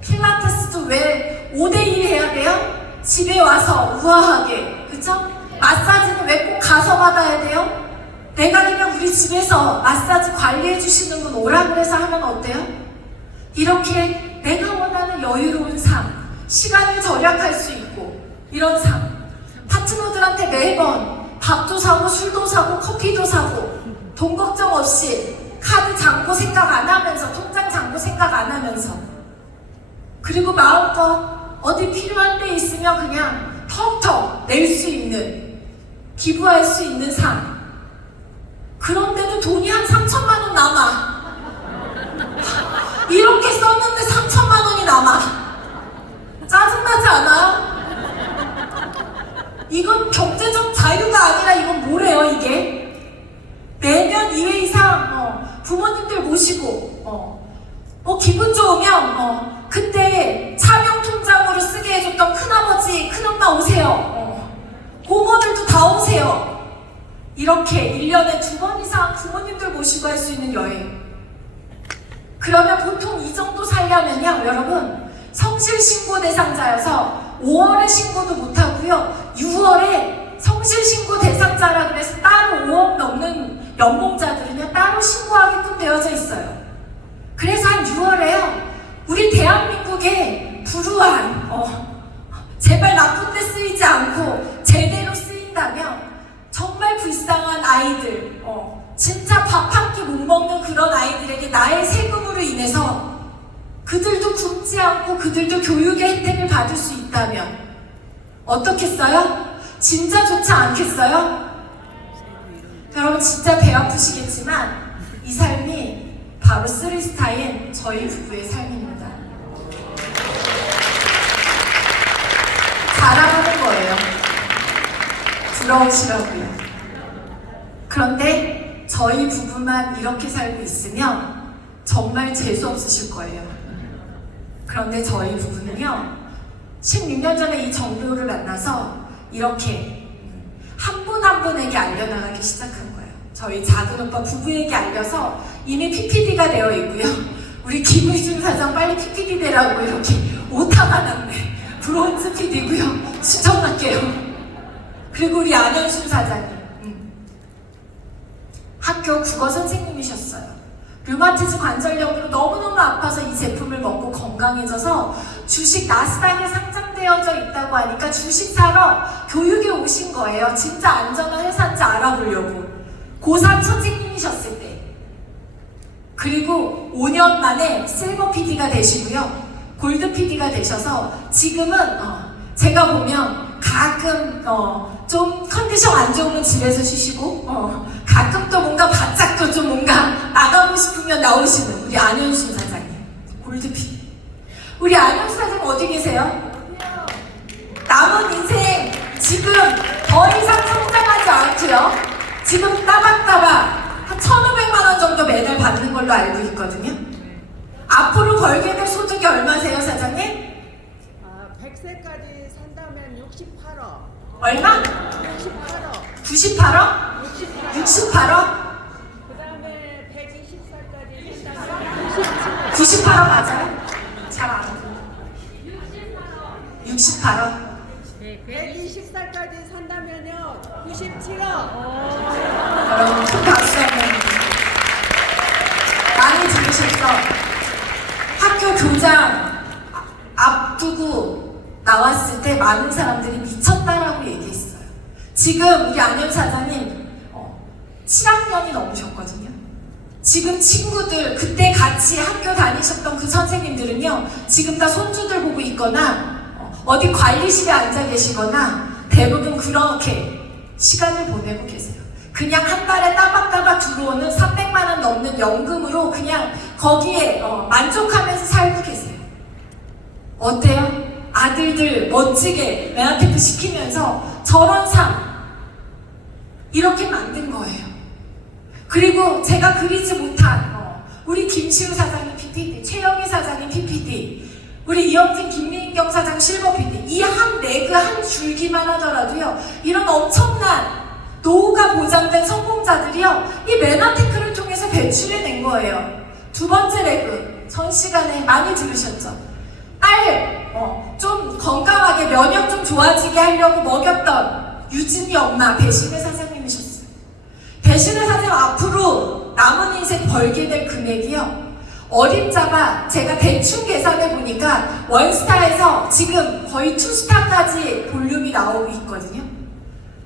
필라테스도 왜 5대1 해야 돼요? 집에 와서 우아하게, 그쵸? 마사지는 왜 꼭 가서 받아야 돼요? 내가 그냥 우리 집에서 마사지 관리해 주시는 분 오라 그래서 하면 어때요? 이렇게 내가 원하는 여유로운 삶, 시간을 절약할 수 있고 이런 삶, 파트너들한테 매번 밥도 사고 술도 사고 커피도 사고 돈 걱정 없이 카드 잔고 생각 안 하면서 통장 잔고 생각 안 하면서 그리고 마음껏 어디 필요한 데 있으면 그냥 턱턱 낼 수 있는 기부할 수 있는 삶. 그런데도 돈이 한 3천만 원 남아. 이렇게 썼는데 3천만 원이 남아. 짜증나지 않아요? 이건 경제적 자유가 아니라 이건 뭐래요 이게? 매년 2회 이상 부모님들 모시고 기분 좋으면 그때 차명통장으로 쓰게 해줬던 큰아버지, 큰엄마 오세요. 고모들도 다 오세요. 이렇게 1년에 2번 이상 부모님들 모시고 할 수 있는 여행. 그러면 보통 이 정도 살려면요 여러분 성실신고 대상자여서 5월에 신고도 못하고요 6월에 성실신고 대상자라 그래서 따로 5억 넘는 연봉자들은요 따로 신고하게끔 되어져 있어요. 그래서 한 6월에요 우리 대한민국의 불우한 제발 나쁜 데 쓰이지 않고 제대로 쓰인다면 정말 불쌍한 아이들 진짜 밥 한 끼 못 먹는 그런 아이들에게 나의 세금으로 인해서 그들도 굶지 않고 그들도 교육의 혜택을 받을 수 있다면 어떻겠어요? 진짜 좋지 않겠어요? 여러분 진짜 배 아프시겠지만 이 삶이 바로 쓰리스타인 저희 부부의 삶입니다. 자랑하는 거예요. 부러우시라고요. 그런데 저희 부부만 이렇게 살고 있으면 정말 재수 없으실 거예요. 그런데 저희 부부는요 16년 전에 이 정교를 만나서 이렇게 한 분 한 분에게 알려나가기 시작한 거예요. 저희 작은 오빠 부부에게 알려서 이미 PPD가 되어 있고요. 우리 김의준 사장 빨리 PPD 되라고 이렇게 오타가 났네. 브론즈 PD고요. 추천할게요. 그리고 우리 안현순 사장님 학교 국어 선생님이셨어요. 류마티즈 관절염으로 너무너무 아파서 이 제품을 먹고 건강해져서 주식 나스닥에 상장되어져 있다고 하니까 주식 사러 교육에 오신 거예요. 진짜 안전한 회사인지 알아보려고. 고3 선생님이셨을 때. 그리고 5년 만에 실버 PD가 되시고요. 골드 PD가 되셔서 지금은 제가 보면 가끔 좀 컨디션 안 좋으면 집에서 쉬시고 가끔 또 뭔가 바짝 또 좀 뭔가 나가고 싶으면 나오시는 우리 안현순 사장님 골드 PD. 우리 안현순 사장님 어디 계세요? 남은 인생 지금 더 이상 성장하지 않고요. 지금 따박따박 한 1,500만 원 정도 매달 받는 걸로 알고 있거든요. 앞으로 벌게 될 소득이 얼마세요, 사장님? 100세까지 산다면 68억. 얼마? 68억. 98억? 68억? 그 다음에 120살까지 산다면 98억 맞아요? 잘 알아요. 68억? 120살까지 산다면요 97억. 여러분 큰 박수 한번 많이 들으셨죠? 학교 교장 앞두고 나왔을 때 많은 사람들이 미쳤다라고 얘기했어요. 지금 우리 안현 사장님 7학년이 넘으셨거든요. 지금 친구들 그때 같이 학교 다니셨던 그 선생님들은요 지금 다 손주들 보고 있거나 어디 관리실에 앉아 계시거나 대부분 그렇게 시간을 보내고 계세요. 그냥 한 달에 따박따박 들어오는 300만 원 넘는 연금으로 그냥 거기에 만족하면서 살고 계세요. 어때요? 아들들 멋지게 메아테크 시키면서 저런 삶 이렇게 만든 거예요. 그리고 제가 그리지 못한 우리 김시우 사장님 PPD, 최영희 사장님 PPD, 우리 이영진 김민경 사장 실버 PD 이 한 레그 한 줄기만 하더라도요 이런 엄청난 노후가 보장된 성공자들이요 이 메나테크를 통해서 배출해낸 거예요. 두 번째 레그 전 시간에 많이 들으셨죠? 딸 좀 건강하게 면역 좀 좋아지게 하려고 먹였던 유진이 엄마 배신의 사장님이셨어요. 배신의 사장님 앞으로 남은 인생 벌게 될 금액이요 어림잡아 제가 대충 계산해 보니까 원스타에서 지금 거의 투스타까지 볼륨이 나오고 있거든요.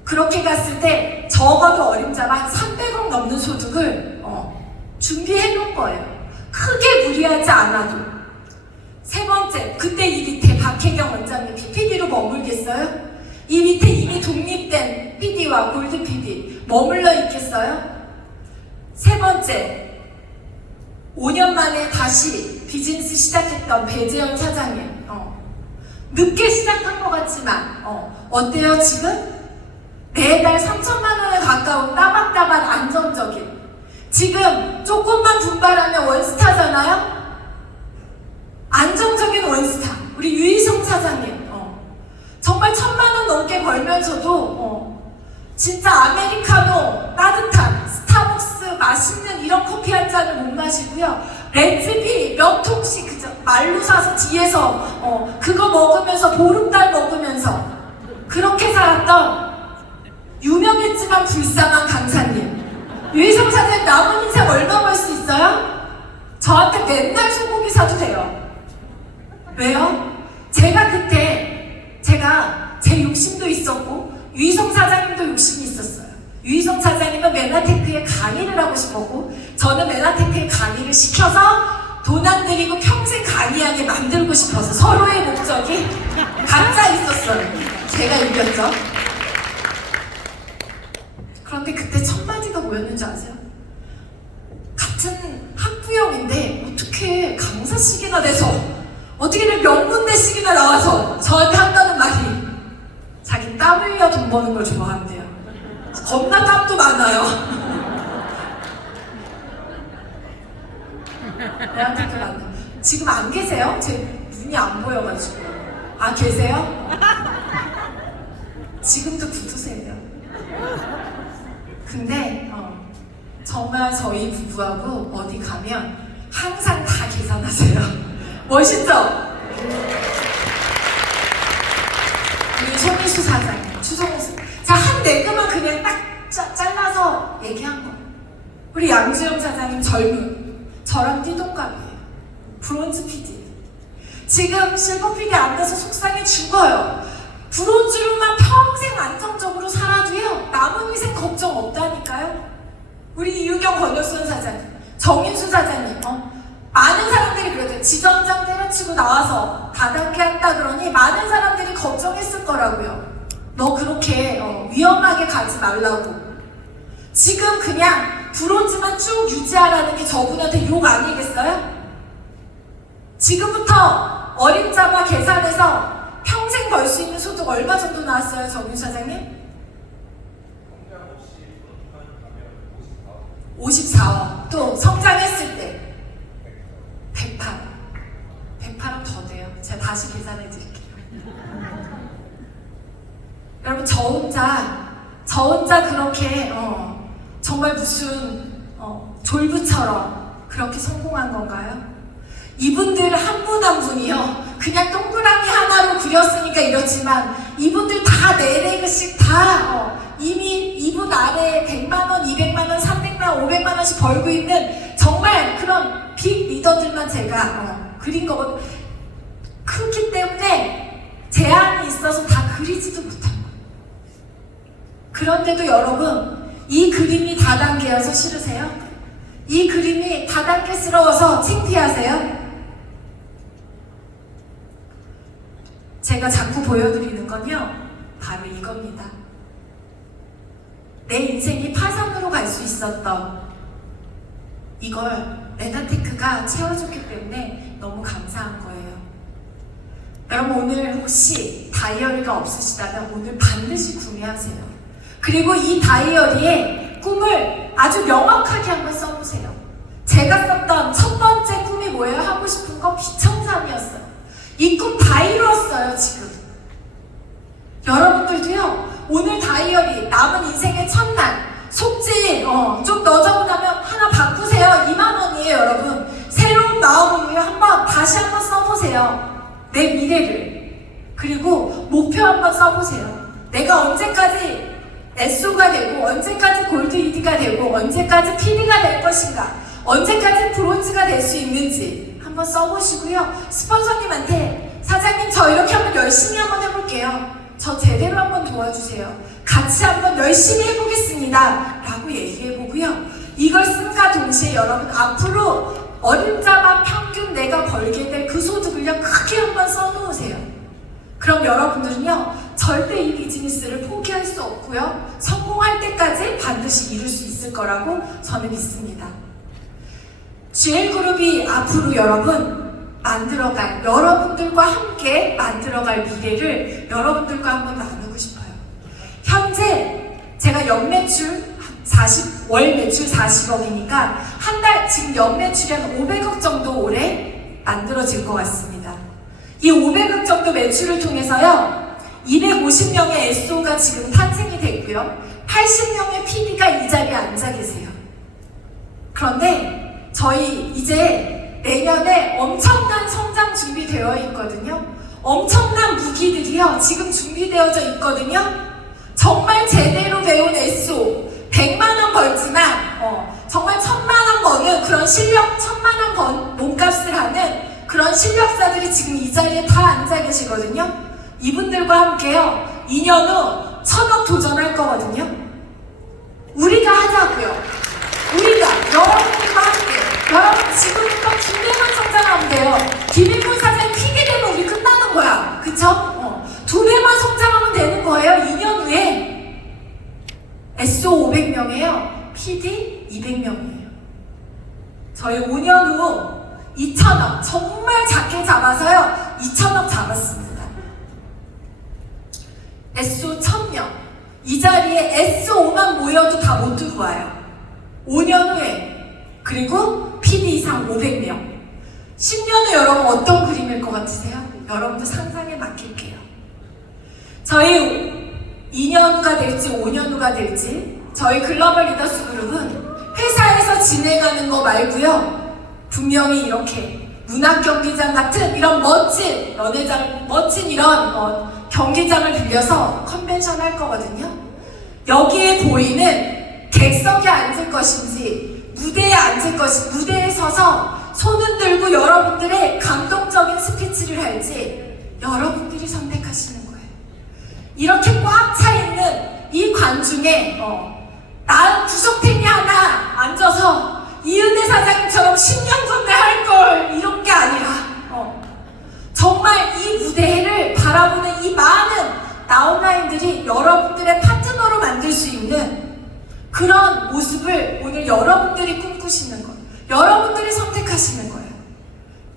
그렇게 갔을 때 적어도 어림잡아 300억 넘는 소득을 준비해 놓은 거예요. 크게 무리하지 않아도. 세 번째, 그때 이 밑에 박혜경 원장님 PPD로 머물겠어요? 이 밑에 이미 독립된 PD와 골드 PD 머물러 있겠어요? 세 번째, 5년 만에 다시 비즈니스 시작했던 배재현 사장님, 늦게 시작한 것 같지만 어때요 지금? 매달 3천만 원에 가까운 따박따박 안정적인, 지금 조금만 분발하면 원스타잖아요? 안정적인 원스타, 우리 유희성 사장님 정말 1,000만 원 넘게 벌면서도 진짜 아메리카노 따뜻한 스타벅스 맛있는 이런 커피 한 잔을 못 마시고요, 레시피 몇 통씩 그저 말로 사서 뒤에서 그거 먹으면서 보름달 먹으면서 그렇게 살았던 유명했지만 불쌍한 강사님, 유희성 사장님 남은 인생 얼마 벌 수 있어요? 저한테 맨날 소고기 사도 돼요. 왜요? 제가 그때 제 욕심도 있었고 유희성 사장님도 욕심이 있었어요. 유희성 사장님은 메나테크에 강의를 하고 싶었고 저는 메나테크에 강의를 시켜서 돈 안 들이고 평생 강의하게 만들고 싶어서 서로의 목적이 각자 있었어요. 제가 이겼죠. 그런데 그때 첫 마디가 뭐였는지 아세요? 같은 학부형인데 어떻게 강사식이나 돼서 어떻게든 명문대식이나 나와서 저한테 한다는 말이 자기 땀 흘려 돈 버는 걸 좋아한대요. 겁나 땀도 많아요. 내한테도 많아. 지금 안 계세요? 제 눈이 안 보여가지고. 아 계세요? 지금도 붙으세요. 근데 정말 저희 부부하고 어디 가면 항상 다 계산하세요. 멋있죠? 우리 송희수 사장님, 추성수. 자, 한 내그만 그냥 딱 잘라서 얘기한 거. 우리 양주영 사장님 젊은, 저랑 띠동갑이에요. 브론즈 PD. 지금 실버 PD 안 돼서 속상해 죽어요. 브론즈로만 평생 안정적으로 살아도요, 남은 인생 걱정 없다니까요. 우리 이유경 권혁순 사장님, 정인수 사장님, 많은 사람들이 그러죠. 지점장 때려치고 나와서 다단계 한다 그러니 많은 사람들이 걱정했을 거라고요. 너 그렇게 위험하게 가지 말라고. 지금 그냥 브론즈만 쭉 유지하라는 게 저분한테 욕 아니겠어요? 지금부터 어림잡아 계산해서 평생 벌 수 있는 소득 얼마 정도 나왔어요, 정윤 사장님? 54억. 또 성장했을 때 108억 더 돼요. 제가 다시 계산해 드릴게요. 여러분 저 혼자 그렇게 정말 무슨 졸부처럼 그렇게 성공한 건가요? 이분들 한 분 한 분이요, 그냥 동그라미 하나로 그렸으니까 이렇지만 이분들 다 4레그씩 다 이미 이분 아래에 100만원, 200만원, 300만원, 500만원씩 벌고 있는 정말 그런 빅 리더들만 제가 그린 거거든요. 크기 때문에 제한이 있어서 다 그리지도 못한 거예요. 그런데도 여러분, 이 그림이 다단계여서 싫으세요? 이 그림이 다단계스러워서 창피하세요? 제가 자꾸 보여드리는 건요, 바로 이겁니다. 내 인생이 파산으로 갈 수 있었던 이걸 메나테크가 채워줬기 때문에 너무 감사한 거예요. 여러분 오늘 혹시 다이어리가 없으시다면 오늘 반드시 구매하세요. 그리고 이 다이어리에 꿈을 아주 명확하게 한번 써보세요. 제가 썼던 첫 번째 꿈이 뭐예요? 하고 싶은 거 비청산이었어요. 이 꿈 다 이루었어요 지금. 여러분들도요, 오늘 다이어리 남은 인생의 첫날 속지 좀 넣어주고 나면 하나 바꾸세요. 2만 원이에요 여러분. 새로운 마음으로 다시 한번 써보세요. 내 미래를. 그리고 목표 한번 써보세요. 내가 언제까지 SO가 되고 언제까지 골드 ED가 되고 언제까지 PD가 될 것인가, 언제까지 브론즈가 될 수 있는지 한번 써보시고요. 스폰서님한테 사장님 저 이렇게 한번 열심히 한번 해볼게요. 저 제대로 한번 도와주세요. 같이 한번 열심히 해보겠습니다. 라고 얘기해보고요. 이걸 쓴과 동시에 여러분 앞으로 어림잡아 평균 내가 벌게 될 그 소득을요 크게 한번 써놓으세요. 그럼 여러분들은요 절대 이 비즈니스를 포기할 수 없고요 성공할 때까지 반드시 이룰 수 있을 거라고 저는 믿습니다. GL그룹이 앞으로 만들어갈, 여러분들과 함께 만들어갈 미래를 여러분들과 한번 나누고 싶어요. 현재 제가 연매출 월 매출 40억이니까 한 달 지금 연매출이 한 500억 정도 올해 만들어질 것 같습니다. 이 500억 정도 매출을 통해서요 250명의 SO가 지금 탄생이 됐고요 80명의 PD가 이 자리에 앉아 계세요. 그런데 저희 이제 내년에 엄청난 성장 준비되어 있거든요. 엄청난 무기들이요 지금 준비되어져 있거든요. 정말 제대로 배운 SO 100만원 벌지만 정말 1000만원 버는 그런 실력, 1000만원 번 몸값을 하는 그런 실력자들이 지금 이 자리에 다 앉아 계시거든요. 이분들과 함께요 2년 후 1000억 도전할 거거든요. 우리가 하자고요. 우리가 여러분들과 함께 여러분 지금부터 2배만 성장하면 돼요. 김일분 사장님 PD 되면 우리 끝나는 거야. 그쵸? 2배만 성장하면 되는 거예요. 2년 후에 SO 500명이에요. PD 200명이에요. 저희 5년 후 2,000억 정말 작게 잡아서요 2,000억 잡았습니다. SO 1000명 이 자리에 SO만 모여도 다 못 들어와요. 5년 후에 그리고 PD 이상 500명 10년 후 여러분 어떤 그림일 것 같으세요? 여러분도 상상에 맡길게요. 저희 2년 후가 될지 5년 후가 될지 저희 글로벌 리더스 그룹은 회사에서 진행하는 거 말고요 분명히 이렇게 문학 경기장 같은 이런 멋진 연회장, 멋진 이런 경기장을 빌려서 컨벤션 할 거거든요. 여기에 보이는 객석에 앉을 것인지 무대에 앉을 것인지 무대에 서서 손 흔들고 여러분들의 감동적인 스피치를 할지 여러분들이 선택하시는 거예요. 이렇게 꽉 차 있는 이 관중에 나 구석탱이 하나 앉아서 이은혜 사장님처럼 10년 전에 할 걸 이런 게 아니라 정말 이 무대를 바라보는 이 많은 다운라인들이 여러분들의 파트너로 만들 수 있는 그런 모습을 오늘 여러분들이 꿈꾸시는 거예요. 여러분들이 선택하시는 거예요.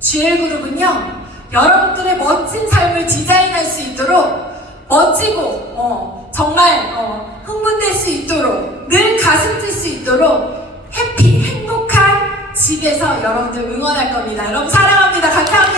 GL그룹은요 여러분들의 멋진 삶을 디자인할 수 있도록 멋지고 정말 흥분될 수 있도록 늘 가슴 뛸 수 있도록 해피 행복한 집에서 여러분들 응원할 겁니다. 여러분 사랑합니다. 감사합니다.